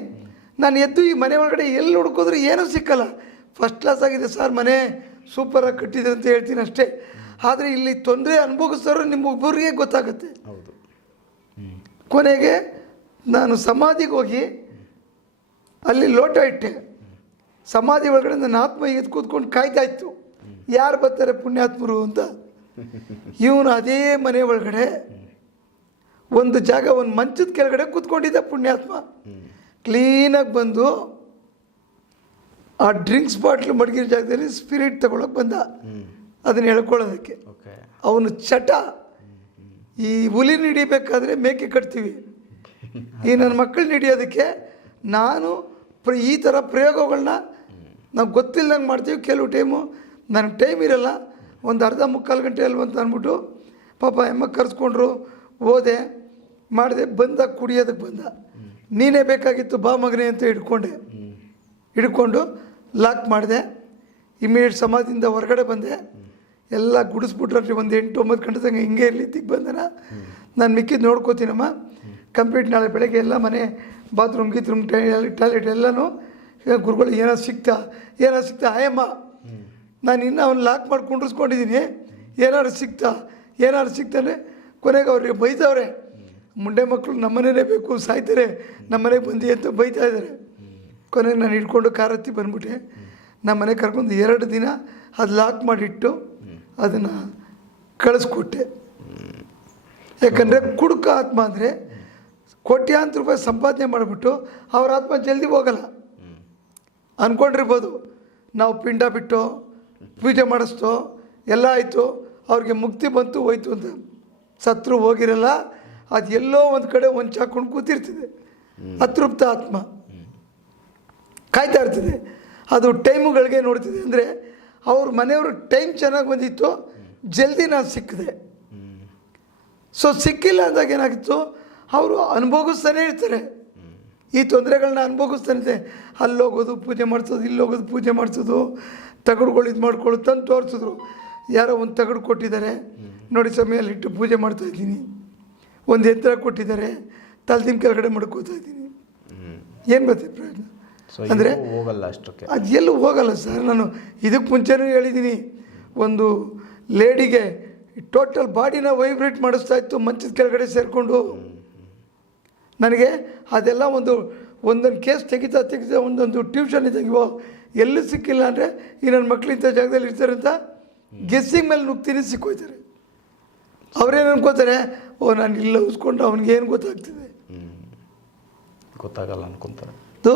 ನಾನು ಎದ್ದು ಈ ಮನೆ ಒಳಗಡೆ ಎಲ್ಲಿ ಹುಡ್ಕೋದ್ರೆ ಏನೂ ಸಿಕ್ಕಲ್ಲ. ಫಸ್ಟ್ ಕ್ಲಾಸ್ ಆಗಿದೆ ಸರ್ ಮನೆ ಸೂಪರಾಗಿ ಕಟ್ಟಿದೆ ಅಂತ ಹೇಳ್ತೀನಿ ಅಷ್ಟೇ. ಆದರೆ ಇಲ್ಲಿ ತೊಂದರೆ ಅನುಭವಿಸೋರು ನಿಮ್ಮೊಬ್ಬರಿಗೆ ಗೊತ್ತಾಗುತ್ತೆ. ಹೌದು. ಕೊನೆಗೆ ನಾನು ಸಮಾಧಿಗೆ ಹೋಗಿ ಅಲ್ಲಿ ಲೋಟ ಇಟ್ಟೆ. ಸಮಾಧಿ ಒಳಗಡೆ ನನ್ನ ಆತ್ಮ ಎದ್ದು ಕೂತ್ಕೊಂಡು ಕಾಯ್ತಾ ಇತ್ತು. ಯಾರು ಬರ್ತಾರೆ ಪುಣ್ಯಾತ್ಮರು ಅಂತ. ಇವನು ಅದೇ ಮನೆ ಒಳಗಡೆ ಒಂದು ಜಾಗ ಒಂದು ಮಂಚದ ಕೆಳಗಡೆ ಕೂತ್ಕೊಂಡಿದ್ದ ಪುಣ್ಯಾತ್ಮ. ಕ್ಲೀನಾಗಿ ಬಂದು ಆ ಡ್ರಿಂಕ್ಸ್ ಬಾಟ್ಲ್ ಮಡಗಿರೋ ಜಾಗದಲ್ಲಿ ಸ್ಪಿರಿಟ್ ತಗೊಳಕ್ಕೆ ಬಂದ. ಅದನ್ನು ಹೇಳ್ಕೊಳ್ಳೋದಕ್ಕೆ. ಅವನು ಚಟ. ಈ ಹುಲಿ ಹಿಡಿಬೇಕಾದ್ರೆ ಮೇಕೆ ಕಟ್ತೀವಿ. ಈ ನನ್ನ ಮಕ್ಕಳು ಹಿಡಿಯೋದಕ್ಕೆ ನಾನು ಪ್ರ ಈ ಥರ ಪ್ರಯೋಗಗಳನ್ನ ನಾವು ಗೊತ್ತಿಲ್ಲದಂಗೆ ಮಾಡ್ತೀವಿ. ಕೆಲವು ಟೈಮು ನನಗೆ ಟೈಮ್ ಇರಲ್ಲ. ಒಂದು ಅರ್ಧ ಮುಕ್ಕಾಲು ಗಂಟೆ ಅಲ್ವ ಅಂತ ಅಂದ್ಬಿಟ್ಟು ಪಾಪ ಎಮ್ಮ ಕರೆಸ್ಕೊಂಡ್ರು, ಹೋದೆ, ಮಾಡಿದೆ, ಬಂದ ಕುಡಿಯೋದಕ್ಕೆ ಬಂದ. ನೀನೇ ಬೇಕಾಗಿತ್ತು ಬಾ ಮಗನೇ ಅಂತ ಹಿಡ್ಕೊಂಡೆ. ಹಿಡ್ಕೊಂಡು ಲಾಕ್ ಮಾಡಿದೆ. ಇಮಿಡಿಯೇಟ್ ಸಮಾಧಿಯಿಂದ ಹೊರಗಡೆ ಬಂದೆ. ಎಲ್ಲ ಗುಡಿಸ್ಬಿಟ್ರಿ ಒಂದು ಎಂಟು ಒಂಬತ್ತು ಗಂಟೆ ತನಕ ಹಿಂಗೆ ಇರಲಿ ತಿಗ್ ಬಂದನ. ನಾನು ಮಿಕ್ಕಿದ್ದು ನೋಡ್ಕೋತೀನಮ್ಮ. ಕಂಪ್ಲೀಟ್ ನಾಳೆ ಬೆಳಗ್ಗೆ ಎಲ್ಲ ಮನೆ ಬಾತ್ರೂಮ್ ಗೀತ್ರೂಮ್ ಟಾಯ್ಲೆಟ್ ಎಲ್ಲನೂ. ಗುರುಗಳು ಏನೋ ಸಿಗ್ತಾ ಏನೋ ಸಿಕ್ತಾ? ಆಯಮ್ಮ ನಾನು ಇನ್ನೂ ಅವ್ನು ಲಾಕ್ ಮಾಡಿ ಕುಂಡ್ರಿಸ್ಕೊಂಡಿದ್ದೀನಿ ಏನಾದ್ರು ಸಿಗ್ತಾ? ಏನಾದ್ರು ಸಿಗ್ತಾನೆ ಕೊನೆಗೆ ಅವ್ರಿಗೆ ಬೈತಾವ್ರೆ. ಮುಂಡೆ ಮಕ್ಕಳು ನಮ್ಮನೇ ಬೇಕು, ಸಾಯ್ತಾರೆ. ನಮ್ಮನೆಗೆ ಬಂದಿ ಅಂತ ಬೈತಾ ಇದ್ದಾರೆ ಕೊನೆಗೆ ನಾನು ಹಿಡ್ಕೊಂಡು ಕಾರ್ ಹತ್ತಿ ಬಂದ್ಬಿಟ್ಟೆ. ನಮ್ಮ ಮನೆ ಕರ್ಕೊಂಡು ಎರಡು ದಿನ ಅದು ಲಾಕ್ ಮಾಡಿಟ್ಟು ಅದನ್ನು ಕಳಿಸ್ಕೊಟ್ಟೆ. ಯಾಕಂದರೆ ಕುಡುಕ ಆತ್ಮ ಅಂದರೆ ಕೋಟ್ಯಾಂತರ ರೂಪಾಯಿ ಸಂಪಾದನೆ ಮಾಡಿಬಿಟ್ಟು ಅವ್ರ ಆತ್ಮ ಜಲ್ದಿ ಹೋಗಲ್ಲ. ಅಂದ್ಕೊಂಡಿರ್ಬೋದು ನಾವು ಪಿಂಡ ಬಿಟ್ಟು ಪೂಜೆ ಮಾಡಿಸ್ತೋ ಎಲ್ಲ ಆಯಿತು ಅವ್ರಿಗೆ ಮುಕ್ತಿ ಬಂತು ಹೋಯ್ತು ಅಂತ. ಸತ್ರು ಹೋಗಿರಲ್ಲ ಅದು ಎಲ್ಲೋ ಒಂದು ಕಡೆ ಒಂದು ಹಾಕೊಂಡು ಕೂತಿರ್ತಿದೆ. ಅತೃಪ್ತ ಆತ್ಮ. ಕಾಯ್ತಾ ಇರ್ತಿದೆ. ಅದು ಟೈಮುಗಳಿಗೆ ನೋಡ್ತಿದೆ ಅಂದರೆ ಅವ್ರ ಮನೆಯವ್ರ ಟೈಮ್ ಚೆನ್ನಾಗಿ ಬಂದಿತ್ತು ಜಲ್ದಿ ನಾನು ಸಿಕ್ಕಿದೆ. ಸೊ ಸಿಕ್ಕಿಲ್ಲ ಅಂದಾಗ ಏನಾಗಿತ್ತು ಅವರು ಅನುಭವಿಸ್ತಾನೆ ಇರ್ತಾರೆ. ಈ ತೊಂದರೆಗಳನ್ನ ಅನುಭವಿಸ್ತಾನೆ ಇದೆ ಅಲ್ಲಿ ಹೋಗೋದು ಪೂಜೆ ಮಾಡಿಸೋದು ಇಲ್ಲಿ ಹೋಗೋದು ಪೂಜೆ ಮಾಡಿಸೋದು ತಗಡುಗಳು ಇದು ಮಾಡ್ಕೊಳ್ಳೋದು ತಂದು ತೋರಿಸಿದ್ರು. ಯಾರೋ ಒಂದು ತಗಡು ಕೊಟ್ಟಿದ್ದಾರೆ. ನೋಡಿ ಸಮಯಲ್ಲಿ ಇಟ್ಟು ಪೂಜೆ ಮಾಡ್ತಾ ಇದ್ದೀನಿ. ಒಂದು ಯಂತ್ರ ಕೊಟ್ಟಿದ್ದಾರೆ. ತಲೆದಿನ ಕೆಳಗಡೆ ಮಡ್ಕೋತಾ ಇದ್ದೀನಿ. ಏನು ಬರ್ತದೆ ಪ್ರಯೋಜನ ಅಂದರೆ ಹೋಗಲ್ಲ ಅಷ್ಟಕ್ಕೆ. ಅದು ಎಲ್ಲೂ ಹೋಗಲ್ಲ ಸರ್. ನಾನು ಇದಕ್ಕೆ ಮುಂಚೆನೂ ಹೇಳಿದ್ದೀನಿ. ಒಂದು ಲೇಡಿಗೆ ಟೋಟಲ್ ಬಾಡಿನ ವೈಬ್ರೇಟ್ ಮಾಡಿಸ್ತಾ ಇತ್ತು ಮಂಚದ ಕೆಳಗಡೆ ಸೇರಿಕೊಂಡು. ನನಗೆ ಅದೆಲ್ಲ ಒಂದು ಒಂದೊಂದು ಕೇಸ್ ತೆಗಿತಾ ತೆಗಿತಾ ಒಂದೊಂದು ಟ್ಯೂಷನ್ ತೆಗಿವೋ ಎಲ್ಲೂ ಸಿಕ್ಕಿಲ್ಲ ಅಂದರೆ ಈ ನನ್ನ ಮಕ್ಳು ಇಂಥ ಜಾಗದಲ್ಲಿ ಇರ್ತಾರೆ ಅಂತ ಗೆಸ್ಸಿಂಗ್ ಮೇಲೆ ನುಗ್ತೀನಿ ಸಿಕ್ಕೋಯ್ತಾರೆ. ಅವ್ರೇನು ಅನ್ಕೋತಾರೆ ಓ ನಾನು ಇಲ್ಲ ಉಸ್ಕೊಂಡು ಅವ್ನಿಗೆ ಏನು ಗೊತ್ತಾಗ್ತಿದೆ? ಗೊತ್ತಾಗಲ್ಲ ಅನ್ಕೊಂತಾರೆ. ಅದು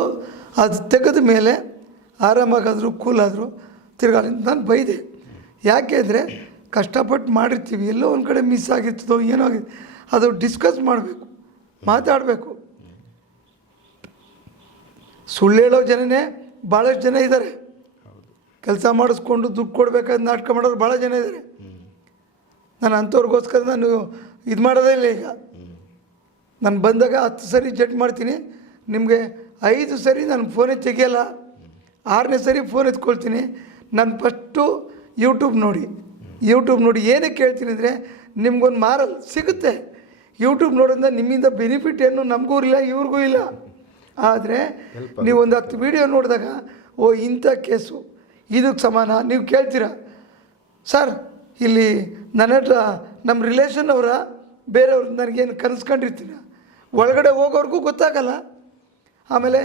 ಅದು ತೆಗೆದ ಮೇಲೆ ಆರಾಮಾಗಾದರೂ ಕೂಲಾದರೂ ತಿರ್ಗಾ ನಾನು ಬೈದೆ. ಯಾಕೆ ಅಂದರೆ ಕಷ್ಟಪಟ್ಟು ಮಾಡಿರ್ತೀವಿ. ಎಲ್ಲೋ ಒಂದು ಕಡೆ ಮಿಸ್ ಆಗಿರ್ತದೋ ಏನೋ ಆಗಿದೆ ಅದು ಡಿಸ್ಕಸ್ ಮಾಡಬೇಕು. ಮಾತಾಡಬೇಕು. ಸುಳ್ಳು ಹೇಳೋ ಜನನೇ ಭಾಳಷ್ಟು ಜನ ಇದ್ದಾರೆ. ಕೆಲಸ ಮಾಡಿಸ್ಕೊಂಡು ದುಡ್ಡು ಕೊಡಬೇಕಾದ ನಾಟಕ ಮಾಡೋರು ಭಾಳ ಜನ ಇದ್ದಾರೆ. ನಾನು ಅಂಥವ್ರಿಗೋಸ್ಕರ ನಾನು ಇದು ಮಾಡೋದೇ ಇಲ್ಲ ಈಗ. ನಾನು ಬಂದಾಗ ಹತ್ತು ಸರಿ ಜಡ್ ಮಾಡ್ತೀನಿ. ನಿಮಗೆ ಐದು ಸರಿ ನಾನು ಫೋನೇ ತೆಗಿಯಲ್ಲ. ಆರನೇ ಸರಿ ಫೋನ್ ಎತ್ಕೊಳ್ತೀನಿ. ನಾನು ಫಸ್ಟು ಯೂಟ್ಯೂಬ್ ನೋಡಿ. ಯೂಟ್ಯೂಬ್ ನೋಡಿ ಏನಕ್ಕೆ ಕೇಳ್ತೀನಿ ಅಂದರೆ ನಿಮ್ಗೊಂದು ಮಾರಲ್ ಸಿಗುತ್ತೆ. ಯೂಟ್ಯೂಬ್ ನೋಡೋದ್ರಿಂದ ನಿಮ್ಮಿಂದ ಬೆನಿಫಿಟ್ ಏನು ನಮಗೂ ಇಲ್ಲ, ಇವ್ರಿಗೂ ಇಲ್ಲ. ಆದರೆ ನೀವು ಒಂದು ಹತ್ತು ವೀಡಿಯೋ ನೋಡಿದಾಗ ಓ ಇಂಥ ಕೇಸು ಇದಕ್ಕೆ ಸಮಾನ ನೀವು ಕೇಳ್ತೀರಾ? ಸರ್ ಇಲ್ಲಿ ನನ್ನ ಹತ್ರ ನಮ್ಮ ರಿಲೇಷನ್ ಅವರ ಬೇರೆಯವ್ರು ನನಗೇನು ಕನಸ್ಕೊಂಡಿರ್ತೀರ ಒಳಗಡೆ ಹೋಗೋರ್ಗೂ ಗೊತ್ತಾಗಲ್ಲ. ಆಮೇಲೆ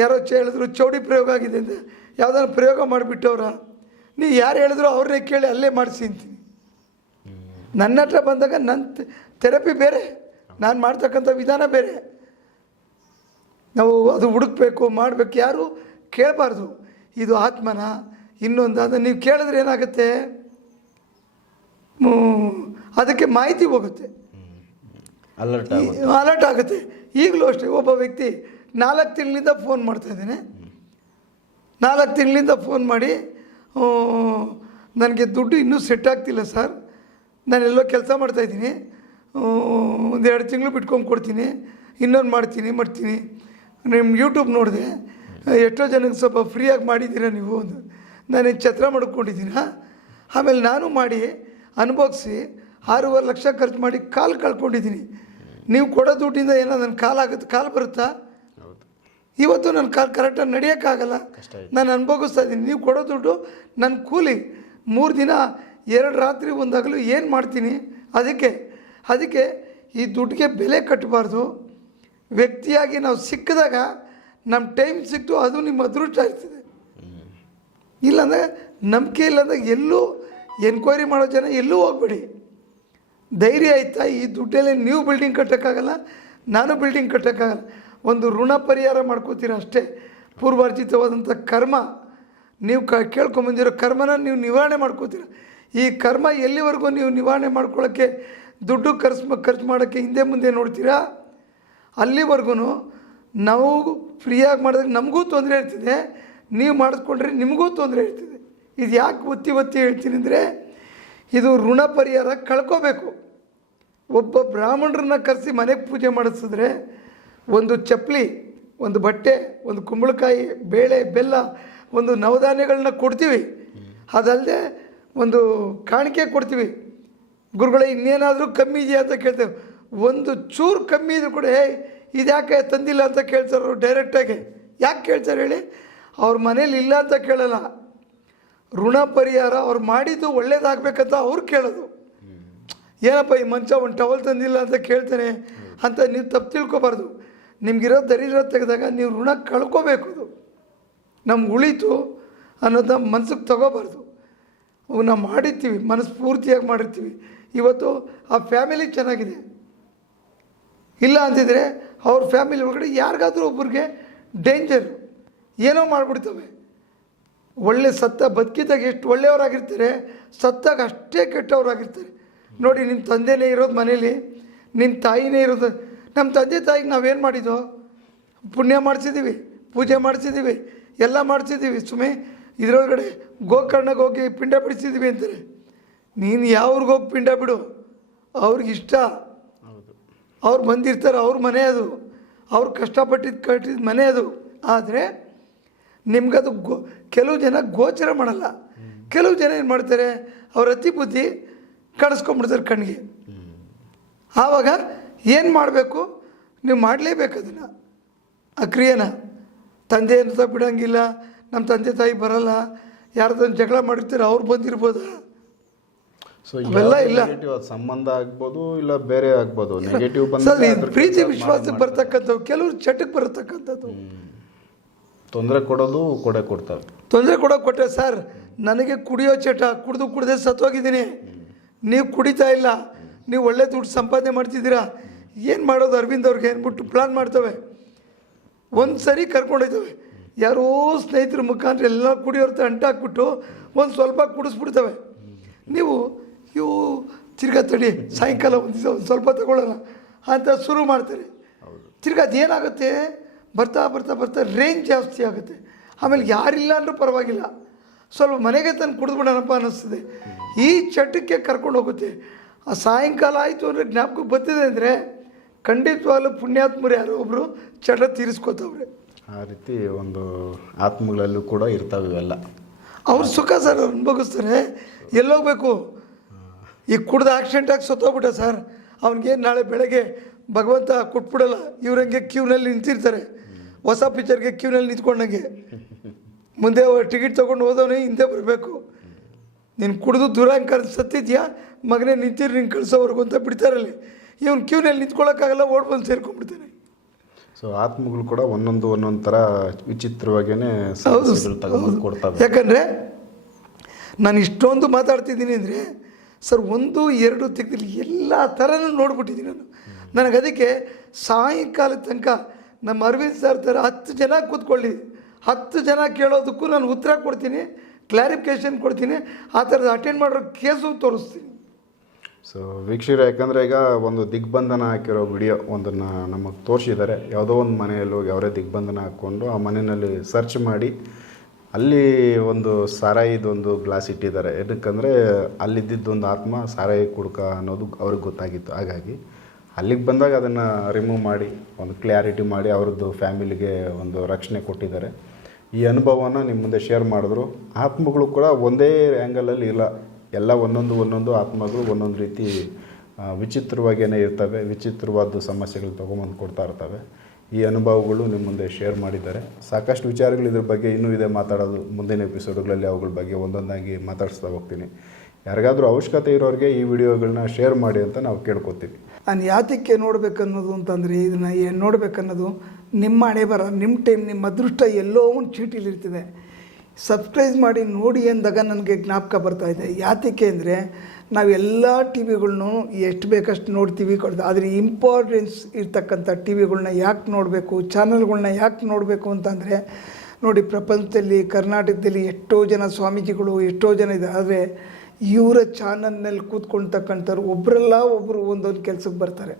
ಯಾರೋ ಚ ಹೇಳಿದ್ರು ಚೌಡಿ ಪ್ರಯೋಗ ಆಗಿದೆ ಅಂತ ಯಾವುದಾದ್ರು ಪ್ರಯೋಗ ಮಾಡಿಬಿಟ್ಟವ್ರ. ನೀವು ಯಾರು ಹೇಳಿದ್ರು ಅವ್ರನ್ನೇ ಕೇಳಿ ಅಲ್ಲೇ ಮಾಡಿಸಿ ಅಂತೀನಿ. ನನ್ನ ಹತ್ರ ಬಂದಾಗ ನನ್ನ ಥೆರಪಿ ಬೇರೆ ನಾನು ಮಾಡ್ತಕ್ಕಂಥ ವಿಧಾನ ಬೇರೆ. ನಾವು ಅದು ಹುಡುಕ್ಬೇಕು ಮಾಡಬೇಕು ಯಾರು ಕೇಳಬಾರ್ದು. ಇದು ಆತ್ಮನ? ಇನ್ನೊಂದು ಅದು ನೀವು ಕೇಳಿದ್ರೆ ಏನಾಗುತ್ತೆ? ಅದಕ್ಕೆ ಮಾಹಿತಿ ಹೋಗುತ್ತೆ. ಅಲರ್ಟ್ ಅಲರ್ಟ್ ಆಗುತ್ತೆ. ಈಗಲೂ ಅಷ್ಟೇ ಒಬ್ಬ ವ್ಯಕ್ತಿ ನಾಲ್ಕು ತಿಂಗಳಿಂದ ಫೋನ್ ಮಾಡ್ತಾ ಇದ್ದೀನಿ. ನಾಲ್ಕು ತಿಂಗಳಿಂದ ಫೋನ್ ಮಾಡಿ ನನಗೆ ದುಡ್ಡು ಇನ್ನೂ ಸೆಟ್ ಆಗ್ತಿಲ್ಲ ಸರ್ ನಾನೆಲ್ಲೋ ಕೆಲಸ ಮಾಡ್ತಾಯಿದ್ದೀನಿ ಒಂದು ಎರಡು ತಿಂಗಳು ಬಿಟ್ಕೊಂಡು ಕೊಡ್ತೀನಿ ಇನ್ನೊಂದು ಮಾಡ್ತೀನಿ ಮಾಡ್ತೀನಿ. ನಿಮ್ಮ ಯೂಟ್ಯೂಬ್ ನೋಡಿದೆ. ಎಷ್ಟೋ ಜನಕ್ಕೆ ಸ್ವಲ್ಪ ಫ್ರೀಯಾಗಿ ಮಾಡಿದ್ದೀರಾ ನೀವು ಒಂದು ನಾನು ಛತ್ರ ಮಾಡ್ಕೊಂಡಿದ್ದೀನ? ಆಮೇಲೆ ನಾನು ಮಾಡಿ ಅನುಭವಿಸಿ ಆರೂವರೆ ಲಕ್ಷ ಖರ್ಚು ಮಾಡಿ ಕಾಲು ಕಳ್ಕೊಂಡಿದ್ದೀನಿ. ನೀವು ಕೊಡೋ ದುಡ್ಡಿಂದ ಏನೋ ನನ್ನ ಕಾಲಾಗುತ್ತೆ ಕಾಲು ಬರುತ್ತಾ? ಇವತ್ತು ನನ್ನ ಕಾಲು ಕರೆಕ್ಟಾಗಿ ನಡೆಯೋಕ್ಕಾಗಲ್ಲ. ನಾನು ಅನುಭವಿಸ್ತಾ ಇದ್ದೀನಿ. ನೀವು ಕೊಡೋ ದುಡ್ಡು ನನ್ನ ಕೂಲಿ. ಮೂರು ದಿನ ಎರಡು ರಾತ್ರಿ ಒಂದಾಗಲೂ ಏನು ಮಾಡ್ತೀನಿ? ಅದಕ್ಕೆ ಅದಕ್ಕೆ ಈ ದುಡ್ಡಿಗೆ ಬೆಲೆ ಕಟ್ಟಬಾರ್ದು. ವ್ಯಕ್ತಿಯಾಗಿ ನಾವು ಸಿಕ್ಕಿದಾಗ ನಮ್ಮ ಟೈಮ್ ಸಿಕ್ತು, ಅದು ನಿಮ್ಮ ಅದೃಷ್ಟ ಇರ್ತದೆ ಇಲ್ಲಾಂದರೆ ನಂಬಿಕೆ ಇಲ್ಲಾಂದ್ರೆ ಎಲ್ಲೂ ಎನ್ಕ್ವೈರಿ ಮಾಡೋ ಜನ ಎಲ್ಲೂ ಹೋಗ್ಬೇಡಿ. ಧೈರ್ಯ ಆಯ್ತಾ ಈ ದುಡ್ಡಲ್ಲೇ ನೀವು ಬಿಲ್ಡಿಂಗ್ ಕಟ್ಟೋಕ್ಕಾಗಲ್ಲ, ನಾನು ಬಿಲ್ಡಿಂಗ್ ಕಟ್ಟೋಕ್ಕಾಗಲ್ಲ. ಒಂದು ಋಣ ಪರಿಹಾರ ಮಾಡ್ಕೋತೀರ ಅಷ್ಟೇ. ಪೂರ್ವಾರ್ಜಿತವಾದಂಥ ಕರ್ಮ, ನೀವು ಕ ಕೇಳ್ಕೊಂಬಂದಿರೋ ಕರ್ಮನ ನೀವು ನಿವಾರಣೆ ಮಾಡ್ಕೋತೀರ. ಈ ಕರ್ಮ ಎಲ್ಲಿವರೆಗೂ ನೀವು ನಿವಾರಣೆ ಮಾಡ್ಕೊಳ್ಳೋಕ್ಕೆ, ದುಡ್ಡು ಖರ್ಚು ಖರ್ಚು ಮಾಡೋಕ್ಕೆ ಹಿಂದೆ ಮುಂದೆ ನೋಡ್ತೀರಾ? ಅಲ್ಲಿವರೆಗೂ ನಾವು ಫ್ರೀಯಾಗಿ ಮಾಡಿದ್ರೆ ನಮಗೂ ತೊಂದರೆ ಇರ್ತಿದೆ, ನೀವು ಮಾಡಿಸ್ಕೊಂಡ್ರೆ ನಿಮಗೂ ತೊಂದರೆ ಇರ್ತಿದೆ. ಇದು ಯಾಕೆ ಒತ್ತಿ ಒತ್ತಿ ಹೇಳ್ತೀನಿ ಅಂದರೆ, ಇದು ಋಣ ಪರಿಹಾರ ಕಳ್ಕೋಬೇಕು. ಒಬ್ಬ ಬ್ರಾಹ್ಮಣರನ್ನ ಕರೆಸಿ ಮನೆಗೆ ಪೂಜೆ ಮಾಡಿಸಿದ್ರೆ ಒಂದು ಚಪ್ಪಲಿ ಒಂದು ಬಟ್ಟೆ, ಒಂದು ಕುಂಬಳಕಾಯಿ, ಬೇಳೆ, ಬೆಲ್ಲ, ಒಂದು ನವಧಾನ್ಯಗಳನ್ನ ಕೊಡ್ತೀವಿ. ಅದಲ್ಲದೆ ಒಂದು ಕಾಣಿಕೆ ಕೊಡ್ತೀವಿ. ಗುರುಗಳೇ, ಇನ್ನೇನಾದರೂ ಕಮ್ಮಿ ಇದೆಯಾ ಅಂತ ಕೇಳ್ತೇವೆ. ಒಂದು ಚೂರು ಕಮ್ಮಿ ಇದ್ರೂ ಕೂಡ, ಹೇ, ಇದ್ಯಾಕೆ ತಂದಿಲ್ಲ ಅಂತ ಕೇಳ್ತಾರೆ ಅವರು ಡೈರೆಕ್ಟಾಗಿ ಯಾಕೆ ಕೇಳ್ತಾರೆ ಹೇಳಿ? ಅವ್ರ ಮನೇಲಿ ಇಲ್ಲ ಅಂತ ಕೇಳಲ್ಲ. ಋಣ ಪರಿಹಾರ ಅವ್ರು ಮಾಡಿದ್ದು ಒಳ್ಳೇದಾಗಬೇಕಂತ ಅವ್ರು ಕೇಳೋದು. ಏನಪ್ಪ ಈ ಮಂಚ ಒಂದು ಟವಲ್ ತಂದಿಲ್ಲ ಅಂತ ಕೇಳ್ತಾನೆ ಅಂತ ನೀವು ತಪ್ಪು ತಿಳ್ಕೊಬಾರ್ದು. ನಿಮ್ಗಿರೋ ದರಿದ್ರ ತೆಗೆದಾಗ ನೀವು ಋಣ ಕಳ್ಕೋಬೇಕು ಅದು. ನಮ್ಗೆ ಉಳೀತು ಅನ್ನೋದನ್ನ ಮನ್ಸಿಗೆ ತಗೋಬಾರ್ದು. ನಾವು ಮಾಡಿರ್ತೀವಿ ಮನಸ್ಫೂರ್ತಿಯಾಗಿ ಮಾಡಿರ್ತೀವಿ. ಇವತ್ತು ಆ ಫ್ಯಾಮಿಲಿ ಚೆನ್ನಾಗಿದೆ. ಇಲ್ಲ ಅಂತಿದ್ರೆ ಅವ್ರ ಫ್ಯಾಮಿಲಿ ಒಳಗಡೆ ಯಾರಿಗಾದ್ರೂ ಒಬ್ಬರಿಗೆ ಡೇಂಜರ್ ಏನೋ ಮಾಡಿಬಿಡ್ತವೆ. ಒಳ್ಳೆ ಸತ್ತ ಬದುಕಿದಾಗ ಎಷ್ಟು ಒಳ್ಳೆಯವರಾಗಿರ್ತಾರೆ, ಸತ್ತಾಗ ಅಷ್ಟೇ ಕೆಟ್ಟವರಾಗಿರ್ತಾರೆ. ನೋಡಿ ನಿಮ್ಮ ತಂದೆನೇ ಇರೋದು ಮನೇಲಿ ನಿಮ್ಮ ತಾಯಿನೇ ಇರೋದು ನಮ್ಮ ತಂದೆ ತಾಯಿಗೆ ನಾವೇನು ಮಾಡಿದ್ದೋ ಪುಣ್ಯ ಮಾಡಿಸಿದ್ದೀವಿ ಪೂಜೆ ಮಾಡಿಸಿದ್ದೀವಿ ಎಲ್ಲ ಮಾಡಿಸಿದ್ದೀವಿ ಸುಮ್ಮನೆ ಇದರೊಳಗಡೆ ಗೋಕರ್ಣಗೆ ಹೋಗಿ ಪಿಂಡ ಬಿಡಿಸಿದ್ದೀವಿ ಅಂತಾರೆ. ನೀನು ಯಾವ್ರಿಗೋಗಿ ಪಿಂಡ ಬಿಡು? ಅವ್ರಿಗೆ ಇಷ್ಟ. ಹೌದು ಅವ್ರು ಬಂದಿರ್ತಾರೆ ಅವ್ರ ಮನೆ ಅದು. ಅವ್ರು ಕಷ್ಟಪಟ್ಟಿದ್ದು ಕಟ್ಟಿದ ಮನೆ ಅದು. ಆದರೆ ನಿಮ್ಗದು ಗೋ, ಕೆಲವು ಜನ ಗೋಚರ ಮಾಡಲ್ಲ. ಕೆಲವು ಜನ ಏನು ಮಾಡ್ತಾರೆ, ಅವ್ರ ಅತಿ ಬುದ್ಧಿ ಕಳಿಸ್ಕೊಂಬಿಡ್ತಾರೆ ಕಣ್ಣಿಗೆ ಆವಾಗ ಏನು ಮಾಡಬೇಕು? ನೀವು ಮಾಡಲೇಬೇಕು ಅದನ್ನು. ಆ ಕ್ರಿಯೆನ. ತಂದೆ ಅಂತ ಬಿಡೋಂಗಿಲ್ಲ ನಮ್ಮ ತಂದೆ ತಾಯಿ ಬರಲ್ಲ ಯಾರ್ದೊಂದು ಜಗಳ ಮಾಡಿರ್ತಾರೆ, ಅವ್ರು ಬಂದಿರ್ಬೋದಾ? ಸೊ ಅವೆಲ್ಲ ಇಲ್ಲ. ಸಂಬಂಧ ಆಗ್ಬೋದು ಇಲ್ಲ ಬೇರೆ ಆಗ್ಬೋದು? ನೆಗೆಟಿವ್ ಸರ್ ಪ್ರೀತಿ ವಿಶ್ವಾಸಕ್ಕೆ ಬರ್ತಕ್ಕಂಥವು ಕೆಲವರು ಚಟಕ್ಕೆ ಬರತಕ್ಕಂಥದ್ದು. ತೊಂದರೆ ಕೊಡೋದು ಕೊಡೆ ಕೊಡ್ತಾರೆ. ತೊಂದರೆ ಕೊಡೋಕೆ ಕೊಟ್ಟೆ ಸರ್ ನನಗೆ ಕುಡಿಯೋ ಚಟ ಕುಡಿದು ಕುಡ್ದೆ ಸತ್ತೋಗಿದ್ದೀನಿ ನೀವು ಕುಡಿತಾ ಇಲ್ಲ ನೀವು ಒಳ್ಳೆ ದುಡ್ಡು ಸಂಪಾದನೆ ಮಾಡ್ತಿದ್ದೀರಾ ಏನು ಮಾಡೋದು ಅರವಿಂದ್ ಅವ್ರಿಗೆ ಅಂದ್ಬಿಟ್ಟು ಪ್ಲಾನ್ ಮಾಡ್ತವೆ. ಒಂದು ಸರಿ ಕರ್ಕೊಂಡೋಯ್ತವೆ ಯಾರೋ ಸ್ನೇಹಿತರ ಮುಖಾಂತರ ಎಲ್ಲ ಕುಡಿಯೋರ್ತ ಅಂಟಾಕ್ಬಿಟ್ಟು ಒಂದು ಸ್ವಲ್ಪ ಕುಡಿಸ್ಬಿಡ್ತವೆ. ನೀವು ಇವು ತಿರ್ಗಾ ತಡಿ ಸಾಯಂಕಾಲ ಒಂದು ದಿವಸ ಒಂದು ಸ್ವಲ್ಪ ತಗೊಳ್ಳೋಣ ಅಂತ ಶುರು ಮಾಡ್ತಾರೆ. ತಿರ್ಗಾ ಅದೇನಾಗುತ್ತೆ? ಬರ್ತಾ ಬರ್ತಾ ಬರ್ತಾ ರೇಂಜ್ ಜಾಸ್ತಿ ಆಗುತ್ತೆ. ಆಮೇಲೆ ಯಾರಿಲ್ಲ ಅಂದರೂ ಪರವಾಗಿಲ್ಲ. ಸ್ವಲ್ಪ ಮನೆಗೆ ತಂದು ಕುಡಿದ್ಬಿಡೋಣಪ್ಪ ಅನ್ನಿಸ್ತದೆ. ಈ ಚಟಕ್ಕೆ ಕರ್ಕೊಂಡು ಹೋಗುತ್ತೆ. ಆ ಸಾಯಂಕಾಲ ಆಯಿತು ಅಂದರೆ ಜ್ಞಾಪಕಕ್ಕೆ ಬರ್ತಿದೆ ಅಂದರೆ ಖಂಡಿತವಾಗ್ಲೂ ಪುಣ್ಯಾತ್ಮರು ಯಾರೋ ಒಬ್ಬರು ಚಟ ತೀರಿಸ್ಕೋತವ್ರೆ. ಆ ರೀತಿ ಒಂದು ಆತ್ಮಗಳಲ್ಲೂ ಕೂಡ ಇರ್ತಾವೆ ಇವೆಲ್ಲ. ಅವ್ರ ಸುಖ ಸರ್ ಅವ್ರು ಅನುಭವಿಸ್ತಾರೆ. ಎಲ್ಲೋಗ್ಬೇಕು ಈ ಕುಡ್ದು ಆಕ್ಸಿಡೆಂಟ್ ಆಗಿ ಸತ್ತೋಗ್ಬಿಟ್ಟ ಸರ್ ಅವ್ನಿಗೆ ನಾಳೆ ಬೆಳಗ್ಗೆ ಭಗವಂತ ಕೊಟ್ಬಿಡಲ್ಲ. ಇವ್ರಂಗೆ ಕ್ಯೂನಲ್ಲಿ ನಿಂತಿರ್ತಾರೆ. ಹೊಸ ಪಿಕ್ಚರ್ಗೆ ಕ್ಯೂನಲ್ಲಿ ನಿಂತ್ಕೊಂಡಂಗೆ ಮುಂದೆ ಟಿಕೆಟ್ ತೊಗೊಂಡು ಹೋದವನೇ ಹಿಂದೆ ಬರಬೇಕು. ನೀನು ಕುಡಿದು ದುರಾಂಕಾರ ಸತ್ತಿದ್ಯಾ? ಮಗನೇ ನಿಂತಿರು ನೀನು ಕಳಿಸೋವರೆಗೂ ಅಂತ ಬಿಡ್ತಾರಲ್ಲಿ ಇವ್ನು ಕ್ಯೂನಲ್ಲಿ ನಿಂತ್ಕೊಳ್ಳೋಕ್ಕಾಗಲ್ಲ ಓಡ್ ಬಂದು ಸೇರ್ಕೊಂಡ್ಬಿಡ್ತಾನೆ. ಸೊ ಆತ್ಮಗಳು ಕೂಡ ಒಂದೊಂದು ಒಂದೊಂದು ಥರ ವಿಚಿತ್ರವಾಗಿಯೇ ಕೊಡ್ತವೆ ಯಾಕಂದರೆ ನಾನು ಇಷ್ಟೊಂದು ಮಾತಾಡ್ತಿದ್ದೀನಿ ಅಂದರೆ ಸರ್, ಒಂದು, ಎರಡು ತೆಗೆದಲ್ಲಿ ಎಲ್ಲ ಥರನೂ ನೋಡ್ಬಿಟ್ಟಿದ್ದೀನಿ ನಾನು. ನನಗೆ ಅದಕ್ಕೆ ಸಾಯಂಕಾಲ ತನಕ ನಮ್ಮ ಅರವಿಂದ್ ಸರ್ ಥರ ಹತ್ತು ಜನ ಕೂತ್ಕೊಳ್ಳಿ. ಹತ್ತು ಜನ ಕೇಳೋದಕ್ಕೂ ನಾನು ಉತ್ತರ ಕೊಡ್ತೀನಿ ಕ್ಲಾರಿಫಿಕೇಷನ್ ಕೊಡ್ತೀನಿ, ಆ ಥರದ ಅಟೆಂಡ್ ಮಾಡಿರೋ ಕೇಸು ತೋರಿಸ್ತೀನಿ. ಸೊ ವೀಕ್ಷಕರು, ಯಾಕಂದರೆ ಈಗ ಒಂದು ದಿಗ್ಬಂಧನ ಹಾಕಿರೋ ವಿಡಿಯೋ ಒಂದನ್ನು ನಮಗೆ ತೋರಿಸಿದ್ದಾರೆ. ಯಾವುದೋ ಒಂದು ಮನೆಯಲ್ಲಿ ಹೋಗಿ ಅವರೇ ದಿಗ್ಬಂಧನ ಹಾಕ್ಕೊಂಡು ಆ ಮನೆಯಲ್ಲಿ ಸರ್ಚ್ ಮಾಡಿ ಅಲ್ಲಿ ಒಂದು ಸಾರಾಯಿದೊಂದು ಗ್ಲಾಸ್ ಇಟ್ಟಿದ್ದಾರೆ. ಏನಕ್ಕಂದರೆ ಅಲ್ಲಿದ್ದೊಂದು ಆತ್ಮ ಸಾರಾಯಿ ಕುಡ್ಕ ಅನ್ನೋದು ಅವ್ರಿಗೆ ಗೊತ್ತಾಗಿತ್ತು. ಹಾಗಾಗಿ ಅಲ್ಲಿಗೆ ಬಂದಾಗ ಅದನ್ನು ರಿಮೂವ್ ಮಾಡಿ, ಒಂದು ಕ್ಲಾರಿಟಿ ಮಾಡಿ ಅವ್ರದ್ದು ಫ್ಯಾಮಿಲಿಗೆ ಒಂದು ರಕ್ಷಣೆ ಕೊಟ್ಟಿದ್ದಾರೆ. ಈ ಅನುಭವನ ನಿಮ್ಮ ಮುಂದೆ ಶೇರ್ ಮಾಡಿದ್ರು. ಆತ್ಮಗಳು ಕೂಡ ಒಂದೇ ಆ್ಯಂಗಲಲ್ಲಿ ಇಲ್ಲ. ಎಲ್ಲ ಒಂದೊಂದು ಒಂದೊಂದು ಆತ್ಮಗಳು ಒಂದೊಂದು ರೀತಿ ವಿಚಿತ್ರವಾಗಿಯೇ ಇರ್ತವೆ. ವಿಚಿತ್ರವಾದ ಸಮಸ್ಯೆಗಳು ತೊಗೊಂಬಂದು ಕೊಡ್ತಾ ಇರ್ತವೆ. ಈ ಅನುಭವಗಳು ನಿಮ್ಮ ಮುಂದೆ ಶೇರ್ ಮಾಡಿದ್ದಾರೆ. ಸಾಕಷ್ಟು ವಿಚಾರಗಳು ಇದ್ರ ಬಗ್ಗೆ ಇನ್ನೂ ಇದೆ ಮಾತಾಡೋದು. ಮುಂದಿನ ಎಪಿಸೋಡ್ಗಳಲ್ಲಿ ಅವುಗಳ ಬಗ್ಗೆ ಒಂದೊಂದಾಗಿ ಮಾತಾಡಿಸ್ತಾ ಹೋಗ್ತೀನಿ. ಯಾರಿಗಾದರೂ ಅವಶ್ಯಕತೆ ಇರೋರಿಗೆ ಈ ವಿಡಿಯೋಗಳನ್ನ ಶೇರ್ ಮಾಡಿ ಅಂತ ನಾವು ಕೇಳ್ಕೊತೀವಿ. ನಾನು ಯಾತಕ್ಕೆ ನೋಡಬೇಕನ್ನೋದು ಅಂತಂದರೆ, ಇದನ್ನು ಏನು ನೋಡಬೇಕನ್ನೋದು, ನಿಮ್ಮ ಹಣೆ ಬರ, ನಿಮ್ಮ ಟೈಮ್ ನಿಮ್ಮ ಅದೃಷ್ಟ ಎಲ್ಲೋ ಒಂದು ಚೀಟಿಲಿರ್ತದೆ ಸಬ್ಸ್ಕ್ರೈಬ್ ಮಾಡಿ ನೋಡಿ ಅಂದಾಗ ನನಗೆ ಜ್ಞಾಪಕ ಬರ್ತಾ ಇದೆ. ಯಾತಕ್ಕೆ ಅಂದರೆ ನಾವು ಎಲ್ಲ ಟಿ ವಿಗಳ್ನೂ ಎಷ್ಟು ಬೇಕಷ್ಟು ನೋಡ್ತೀವಿ ಕೊಡ್ತೀವಿ ಆದರೆ ಇಂಪಾರ್ಟೆನ್ಸ್ ಇರ್ತಕ್ಕಂಥ ಟಿ ವಿಗಳನ್ನ ಯಾಕೆ ನೋಡಬೇಕು? ಚಾನಲ್ಗಳನ್ನ ಯಾಕೆ ನೋಡಬೇಕು ಅಂತಂದರೆ, ನೋಡಿ ಪ್ರಪಂಚದಲ್ಲಿ, ಕರ್ನಾಟಕದಲ್ಲಿ ಎಷ್ಟೋ ಜನ ಸ್ವಾಮೀಜಿಗಳು, ಎಷ್ಟೋ ಜನ ಇದೆ ಆದರೆ ಇವರ ಚಾನಲ್ನಲ್ಲಿ ಕೂತ್ಕೊಳ್ತಕ್ಕಂಥವ್ರು ಒಬ್ಬರೆಲ್ಲ ಒಬ್ಬರು ಒಂದೊಂದು ಕೆಲಸಕ್ಕೆ ಬರ್ತಾರೆ.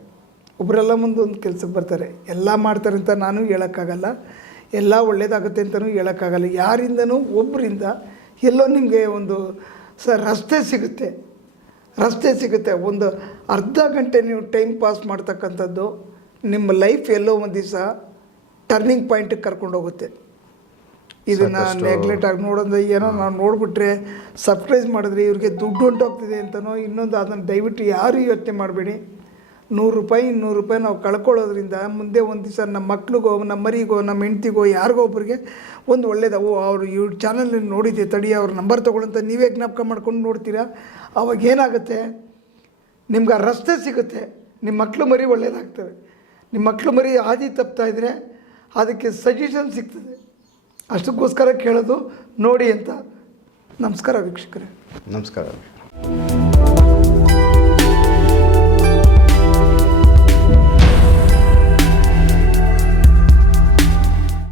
ಒಬ್ಬರೆಲ್ಲ ಮುಂದೊಂದು ಕೆಲಸಕ್ಕೆ ಬರ್ತಾರೆ. ಎಲ್ಲ ಮಾಡ್ತಾರೆ ಅಂತ ನಾನು ಹೇಳೋಕ್ಕಾಗಲ್ಲ. ಎಲ್ಲ ಒಳ್ಳೇದಾಗುತ್ತೆ ಅಂತಲೂ ಹೇಳೋಕ್ಕಾಗಲ್ಲ. ಯಾರಿಂದನೂ ಒಬ್ಬರಿಂದ ಎಲ್ಲೋ ನಿಮಗೆ ಒಂದು ಸ ರಸ್ತೆ ಸಿಗುತ್ತೆ. ರಸ್ತೆ ಸಿಗುತ್ತೆ. ಒಂದು ಅರ್ಧ ಗಂಟೆ ನೀವು ಟೈಮ್ ಪಾಸ್ ಮಾಡ್ತಕ್ಕಂಥದ್ದು ನಿಮ್ಮ ಲೈಫ್ ಎಲ್ಲೋ ಒಂದು ದಿವಸ ಟರ್ನಿಂಗ್ ಪಾಯಿಂಟಿಗೆ ಕರ್ಕೊಂಡು ಹೋಗುತ್ತೆ. ಇದನ್ನು ನೆಗ್ಲೆಟ್ ನೆಗ್ಲೆಕ್ಟ್ ಆಗಿ ನೋಡೋದು ಏನೋ ನಾವು ನೋಡಿಬಿಟ್ರೆ ಸರ್ಪ್ರೈಸ್ ಮಾಡಿದ್ರೆ ಇವ್ರಿಗೆ ದುಡ್ಡು ಹೊಂಟೋಗ್ತಿದೆ ಅಂತನೋ ಇನ್ನೊಂದು ಅದನ್ನು ದಯವಿಟ್ಟು ಯಾರು ಯೋಚನೆ ಮಾಡಬೇಡಿ. ನೂರು ರೂಪಾಯಿ, ಇನ್ನೂರು ರೂಪಾಯಿ ನಾವು ಕಳ್ಕೊಳ್ಳೋದ್ರಿಂದ ಮುಂದೆ ಒಂದು ದಿವಸ ನಮ್ಮ ಮಕ್ಳಿಗೋ, ನಮ್ಮ ಮರಿಗೋ, ನಮ್ಮ ಹೆಂಡ್ತಿಗೋ, ಯಾರಿಗೋ ಒಬ್ಬರಿಗೆ ಒಂದು ಒಳ್ಳೇದು. ಓ, ಅವರು ಇವ್ರ ಚಾನಲ್ ನೋಡಿದ್ದೆ, ತಡಿ, ಅವ್ರ ನಂಬರ್ ತೊಗೊಳಂತ ನೀವೇ ಜ್ಞಾಪಕ ಮಾಡ್ಕೊಂಡು ನೋಡ್ತೀರಾ? ಅವಾಗ ಏನಾಗುತ್ತೆ? ನಿಮ್ಗೆ ಆ ರಸ್ತೆ ಸಿಗುತ್ತೆ. ನಿಮ್ಮ ಮಕ್ಕಳು ಮರಿ ಒಳ್ಳೇದಾಗ್ತವೆ ನಿಮ್ಮ ಮಕ್ಕಳು ಮರಿ ಹಾದಿ ತಪ್ತಾ ಇದ್ದರೆ ಅದಕ್ಕೆ ಸಜೆಷನ್ ಸಿಗ್ತದೆ. ಅಷ್ಟಕ್ಕೋಸ್ಕರ ಕೇಳೋದು ನೋಡಿ ಅಂತ. ನಮಸ್ಕಾರ ವೀಕ್ಷಕರೇ. ನಮಸ್ಕಾರ.